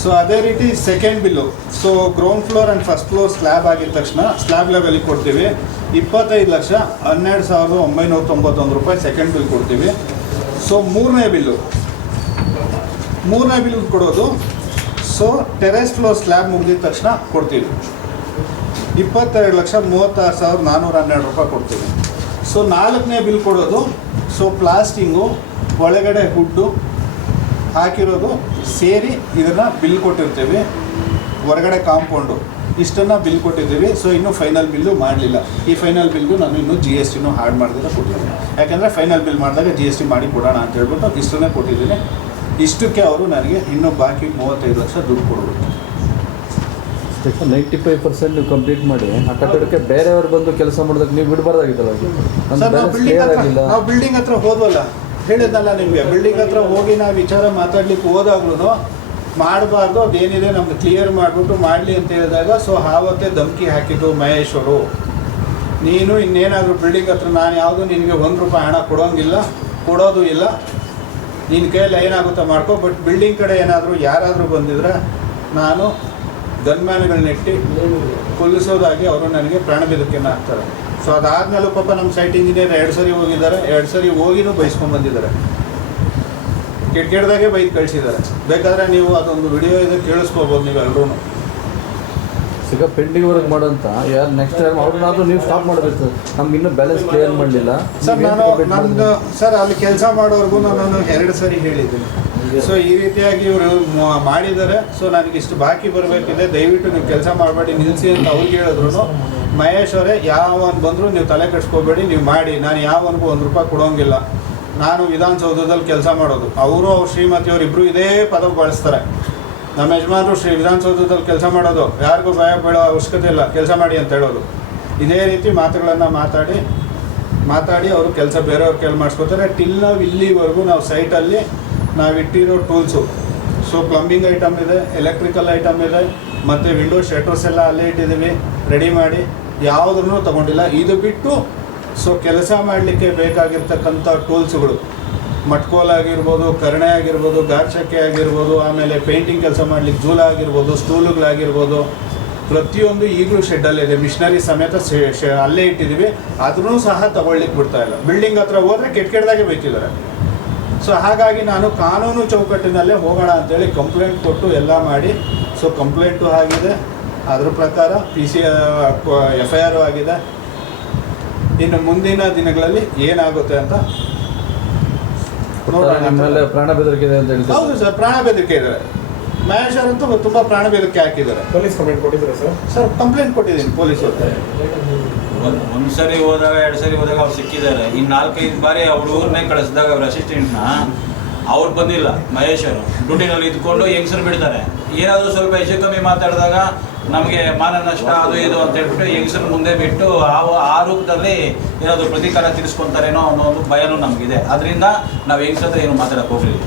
ಸೊ ಅದೇ ರೀತಿ second bill, so ground floor and first floor slab ಆಗಿದ ತಕ್ಷಣ ಸ್ಲ್ಯಾಬ್ ಲೆವೆಲಿಗೆ ಕೊಡ್ತೀವಿ. 25,12,991 ರೂಪಾಯಿ ಸೆಕೆಂಡ್ ಬಿಲ್ ಕೊಡ್ತೀವಿ. ಸೊ ಮೂರನೇ ಬಿಲ್ಲು ಕೊಡೋದು, ಸೊ ಟೆರೆಸ್ ಫ್ಲೋರ್ ಸ್ಲ್ಯಾಬ್ ಮುಗಿದ ತಕ್ಷಣ ಕೊಡ್ತೀವಿ. 22,36,412 ರೂಪಾಯಿ ಕೊಡ್ತೀವಿ. ಸೊ ನಾಲ್ಕನೇ ಬಿಲ್ ಕೊಡೋದು, ಸೊ ಪ್ಲಾಸ್ಟಿಂಗು, ಒಳಗಡೆ ಹುಡ್ಡು ಹಾಕಿರೋದು ಸೇರಿ ಇದನ್ನು ಬಿಲ್ ಕೊಟ್ಟಿರ್ತೀವಿ. ಹೊರಗಡೆ ಕಾಂಪೌಂಡು ಇಷ್ಟನ್ನು ಬಿಲ್ ಕೊಟ್ಟಿದ್ದೀವಿ. ಸೊ ಇನ್ನೂ ಫೈನಲ್ ಬಿಲ್ಲು ಮಾಡಲಿಲ್ಲ. ಈ ಫೈನಲ್ ಬಿಲ್ಲು ನಾನು ಇನ್ನೂ GSTನೂ ಆ್ಯಡ್ ಮಾಡಿದ್ರೆ ಕೊಟ್ಟಿದ್ದೀನಿ. ಯಾಕೆಂದರೆ ಫೈನಲ್ ಬಿಲ್ ಮಾಡಿದಾಗ GST ಮಾಡಿ ಕೊಡೋಣ ಅಂತ ಹೇಳ್ಬಿಟ್ಟು ಇಷ್ಟನ್ನೇ ಕೊಟ್ಟಿದ್ದೀನಿ. ಇಷ್ಟಕ್ಕೆ ಅವರು ನನಗೆ ಇನ್ನೂ ಬಾಕಿ 35 ಲಕ್ಷ ದುಡ್ಡು ಕೊಡಬೇಕು. 95% ನೀವು ಕಂಪ್ಲೀಟ್ ಮಾಡಿ ಆ ಕಟ್ಟಡಕ್ಕೆ ಬೇರೆಯವರು ಬಂದು ಕೆಲಸ ಮಾಡೋದಕ್ಕೆ ನೀವು ಬಿಡಬಾರ್ದಾಗಿತ್ತಲ್ಲ. ಸರ್, ನಾವು ಬಿಲ್ಡಿಂಗ್ ಹತ್ರ ಹೋದ್ವಲ್ಲ, ಹೇಳಿದ್ನಲ್ಲ ನಿಮಗೆ, ಬಿಲ್ಡಿಂಗ್ ಹತ್ರ ಹೋಗಿ ನಾವು ವಿಚಾರ ಮಾತಾಡ್ಲಿಕ್ಕೆ ಹೋದಾಗ್ಲೂ ಮಾಡಬಾರ್ದು, ಅದೇನಿದೆ ನಮ್ಗೆ ಕ್ಲಿಯರ್ ಮಾಡಿಬಿಟ್ಟು ಮಾಡಲಿ ಅಂತ ಹೇಳಿದಾಗ, ಸೊ ಆವತ್ತೇ ಧಮಕಿ ಹಾಕಿದ್ದು ಮಹೇಶ್ ಅವರು. ನೀನು ಇನ್ನೇನಾದರೂ ಬಿಲ್ಡಿಂಗ್ ಹತ್ರ ನಾನು ಯಾವುದು ನಿನಗೆ 1 ರೂಪಾಯಿ ಹಣ ಕೊಡೋದು ಇಲ್ಲ, ನಿನ್ನ ಕೈಯಲ್ಲಿ ಏನಾಗುತ್ತೋ ಮಾಡ್ಕೋ, ಬಟ್ ಬಿಲ್ಡಿಂಗ್ ಕಡೆ ಏನಾದರೂ ಯಾರಾದರೂ ಬಂದಿದ್ರೆ ನಾನು ಗನ್ಮ್ಯಾನ್ಗಳನ್ನಿಟ್ಟು ಕೊಲ್ಲಿಸೋದಾಗಿ ಅವರು ನನಗೆ ಪ್ರಾಣ ಬೆದರಿಕೆಯನ್ನು ಹಾಕ್ತಾರೆ. ಸೊ ಅದಾದ್ಮೇಲೂ ಪಾಪ ನಮ್ಮ ಸೈಟ್ ಇಂಜಿನಿಯರ್ 2 ಸರಿ ಹೋಗಿದ್ದಾರೆ, 2 ಸರಿ ಹೋಗಿನೂ ಬೈಸ್ಕೊಂಡು ಬಂದಿದ್ದಾರೆ, ಕೆಟ್ಟದಾಗೆ ಬೈದು ಕಳಿಸಿದ್ದಾರೆ. ಬೇಕಾದರೆ ನೀವು ಅದೊಂದು ವಿಡಿಯೋ ಇದೆ ಕೇಳಿಸ್ಕೋಬೋದು ನೀವೆಲ್ಲರೂ. ಈಗ ಪೆಂಡಿಂಗ್ ವರ್ಕ್ ಮಾಡೋಂತ ಯಾರು ನೆಕ್ಸ್ಟ್ ಟೈಮ್ ಅವ್ರನ್ನಾದ್ರೂ ನೀವು ಸ್ಟಾಪ್ ಮಾಡಬೇಕು. ನಮ್ಗೆ ಇನ್ನೂ ಬ್ಯಾಲೆನ್ಸ್ ಕ್ಲಿಯರ್ ಮಾಡಲಿಲ್ಲ ಸರ್. ನಂದು ಸರ್ ಅಲ್ಲಿ ಕೆಲಸ ಮಾಡೋರ್ಗು ನಾನು 2 ಸರಿ ಹೇಳಿದ್ದೀನಿ. ಸೊ ಈ ರೀತಿಯಾಗಿ ಇವರು ಮಾಡಿದ್ದಾರೆ. ಸೊ ನನಗೆ ಇಷ್ಟು ಬಾಕಿ ಬರಬೇಕಿದೆ, ದಯವಿಟ್ಟು ನೀವು ಕೆಲಸ ಮಾಡಬೇಡಿ ನಿಲ್ಲಿಸಿ ಅಂತ ಅವ್ರಿಗೆ ಹೇಳಿದ್ರು. ಮಹೇಶ್ ಅವರೇ, ಯಾವನ್ ಬಂದರೂ ನೀವು ತಲೆ ಕೆಡಿಸ್ಕೋಬೇಡಿ, ನೀವು ಮಾಡಿ, ನಾನು ಯಾವನಿಗೂ 1 ರೂಪಾಯಿ ಕೊಡೋಂಗಿಲ್ಲ. ನಾನು ವಿಧಾನಸೌಧದಲ್ಲಿ ಕೆಲಸ ಮಾಡೋದು, ಅವರು ಅವ್ರ ಶ್ರೀಮತಿಯವರು ಇಬ್ಬರು ಇದೇ ಪದ ಬಳಸ್ತಾರೆ. ನಮ್ಮ ಯಜಮಾನರು ವಿಧಾನಸೌಧದಲ್ಲಿ ಕೆಲಸ ಮಾಡೋದು, ಯಾರಿಗೂ ಭಯ ಬೀಳೋ ಅವಶ್ಯಕತೆ ಇಲ್ಲ, ಕೆಲಸ ಮಾಡಿ ಅಂತ ಹೇಳೋದು. ಇದೇ ರೀತಿ ಮಾತುಗಳನ್ನು ಮಾತಾಡಿ ಅವರು ಕೆಲಸ ಬೇರೆಯವ್ರ ಕೈಲಿ ಮಾಡಿಸ್ಕೋತಾರೆ. ಟಿಲ್ ನಾವು ಇಲ್ಲಿವರೆಗೂ ನಾವು ಸೈಟಲ್ಲಿ ನಾವು ಇಟ್ಟಿರೋ ಟೂಲ್ಸು, ಸೊ ಪ್ಲಂಬಿಂಗ್ ಐಟಮ್ ಇದೆ, ಎಲೆಕ್ಟ್ರಿಕಲ್ ಐಟಮ್ ಇದೆ, ಮತ್ತು ವಿಂಡೋ ಶಟರ್ಸ್ ಎಲ್ಲ ಅಲ್ಲೇ ಇಟ್ಟಿದ್ದೀವಿ ರೆಡಿ ಮಾಡಿ, ಯಾವುದನ್ನು ತೊಗೊಂಡಿಲ್ಲ. ಇದು ಬಿಟ್ಟು ಸೊ ಕೆಲಸ ಮಾಡಲಿಕ್ಕೆ ಬೇಕಾಗಿರ್ತಕ್ಕಂಥ ಟೂಲ್ಸ್ಗಳು, ಮಟ್ಕೋಲ್ ಆಗಿರ್ಬೋದು, ಕರ್ಣೆ ಆಗಿರ್ಬೋದು, ಗಾರ್ಚಕ್ಕೆ ಆಗಿರ್ಬೋದು, ಆಮೇಲೆ ಪೇಂಟಿಂಗ್ ಕೆಲಸ ಮಾಡಲಿಕ್ಕೆ ಜೂಲ ಆಗಿರ್ಬೋದು, ಸ್ಟೂಲುಗಳಾಗಿರ್ಬೋದು, ಪ್ರತಿಯೊಂದು ಈಗಲೂ ಶೆಡ್ಡಲ್ಲಿದೆ, ಮಿಷನರಿ ಸಮೇತ ಅಲ್ಲೇ ಇಟ್ಟಿದ್ದೀವಿ. ಅದನ್ನೂ ಸಹ ತಗೊಳ್ಳಿಕ್ಕೆ ಬಿಡ್ತಾ ಇಲ್ಲ. ಬಿಲ್ಡಿಂಗ್ ಹತ್ರ ಹೋದರೆ ಕೆಟ್ಟದಾಗೆ ಬೇಕಿದ್ದಾರೆ. ಸೊ ಹಾಗಾಗಿ ನಾನು ಕಾನೂನು ಚೌಕಟ್ಟಿನಲ್ಲೇ ಹೋಗೋಣ ಅಂತೇಳಿ ಕಂಪ್ಲೇಂಟ್ ಕೊಟ್ಟು ಎಲ್ಲ ಮಾಡಿ, ಸೊ ಕಂಪ್ಲೇಂಟು ಆಗಿದೆ, ಅದ್ರ ಪ್ರಕಾರ FIR ಆಗಿದೆ. ಇನ್ನು ಮುಂದಿನ ದಿನಗಳಲ್ಲಿ ಏನಾಗುತ್ತೆ ಅಂತ ನಿಮ್ಮ ಮೇಲೆ ಪ್ರಾಣ ಬೆದರಿಕೆ ಇದೆ ಅಂತ ಹೇಳ್ತಾರೆ. ಹೌದು ಸರ್, ಪ್ರಾಣ ಬೆದರಿಕೆ ಇದ್ದಾರೆ. ಮಹೇಶ್ ಅಂತೂ ತುಂಬ ಪ್ರಾಣ ಬೆದರಿಕೆ ಹಾಕಿದ್ದಾರೆ. ಪೊಲೀಸ್ ಕಂಪ್ಲೇಂಟ್ ಕೊಟ್ಟಿದ್ದಾರೆ ಸರ್ ಕಂಪ್ಲೇಂಟ್ ಕೊಟ್ಟಿದ್ದೀನಿ ಪೊಲೀಸರು. ಒಂದು ಸರಿ ಹೋದಾಗ 2 ಸರಿ ಹೋದಾಗ ಅವ್ರು ಸಿಕ್ಕಿದ್ದಾರೆ. ಇನ್ನು 4-5 ಬಾರಿ ಅವ್ರ ಊರನ್ನೇ ಕಳಿಸಿದಾಗ ಅವ್ರ ಅಸಿಸ್ಟೆಂಟ್ನ ಅವ್ರು ಬಂದಿಲ್ಲ. ಮಹೇಶ್ ಅವರು ಡ್ಯೂಟಿನಲ್ಲಿ ಇದ್ಕೊಂಡು ಹೆಂಗಸರು ಬಿಡ್ತಾರೆ. ಏನಾದರೂ ಸ್ವಲ್ಪ ಹೆಚ್ಚು ಕಮ್ಮಿ ಮಾತಾಡಿದಾಗ ನಮಗೆ ಮಾನ ನಷ್ಟ ಅದು ಇದು ಅಂತ ಹೇಳ್ಬಿಟ್ಟು ಹೆಂಗಸರು ಮುಂದೆ ಬಿಟ್ಟು ಆ ರೂಪದಲ್ಲಿ ಏನಾದರೂ ಪ್ರತೀಕಾರ ತೀರಿಸ್ಕೊತಾರೇನೋ ಅನ್ನೋ ಒಂದು ಭಯನೂ ನಮಗಿದೆ. ಅದರಿಂದ ನಾವು ಹೆಂಗಸರ ಹತ್ರ ಏನು ಮಾತಾಡೋಕೆ ಹೋಗಲಿಲ್ಲ.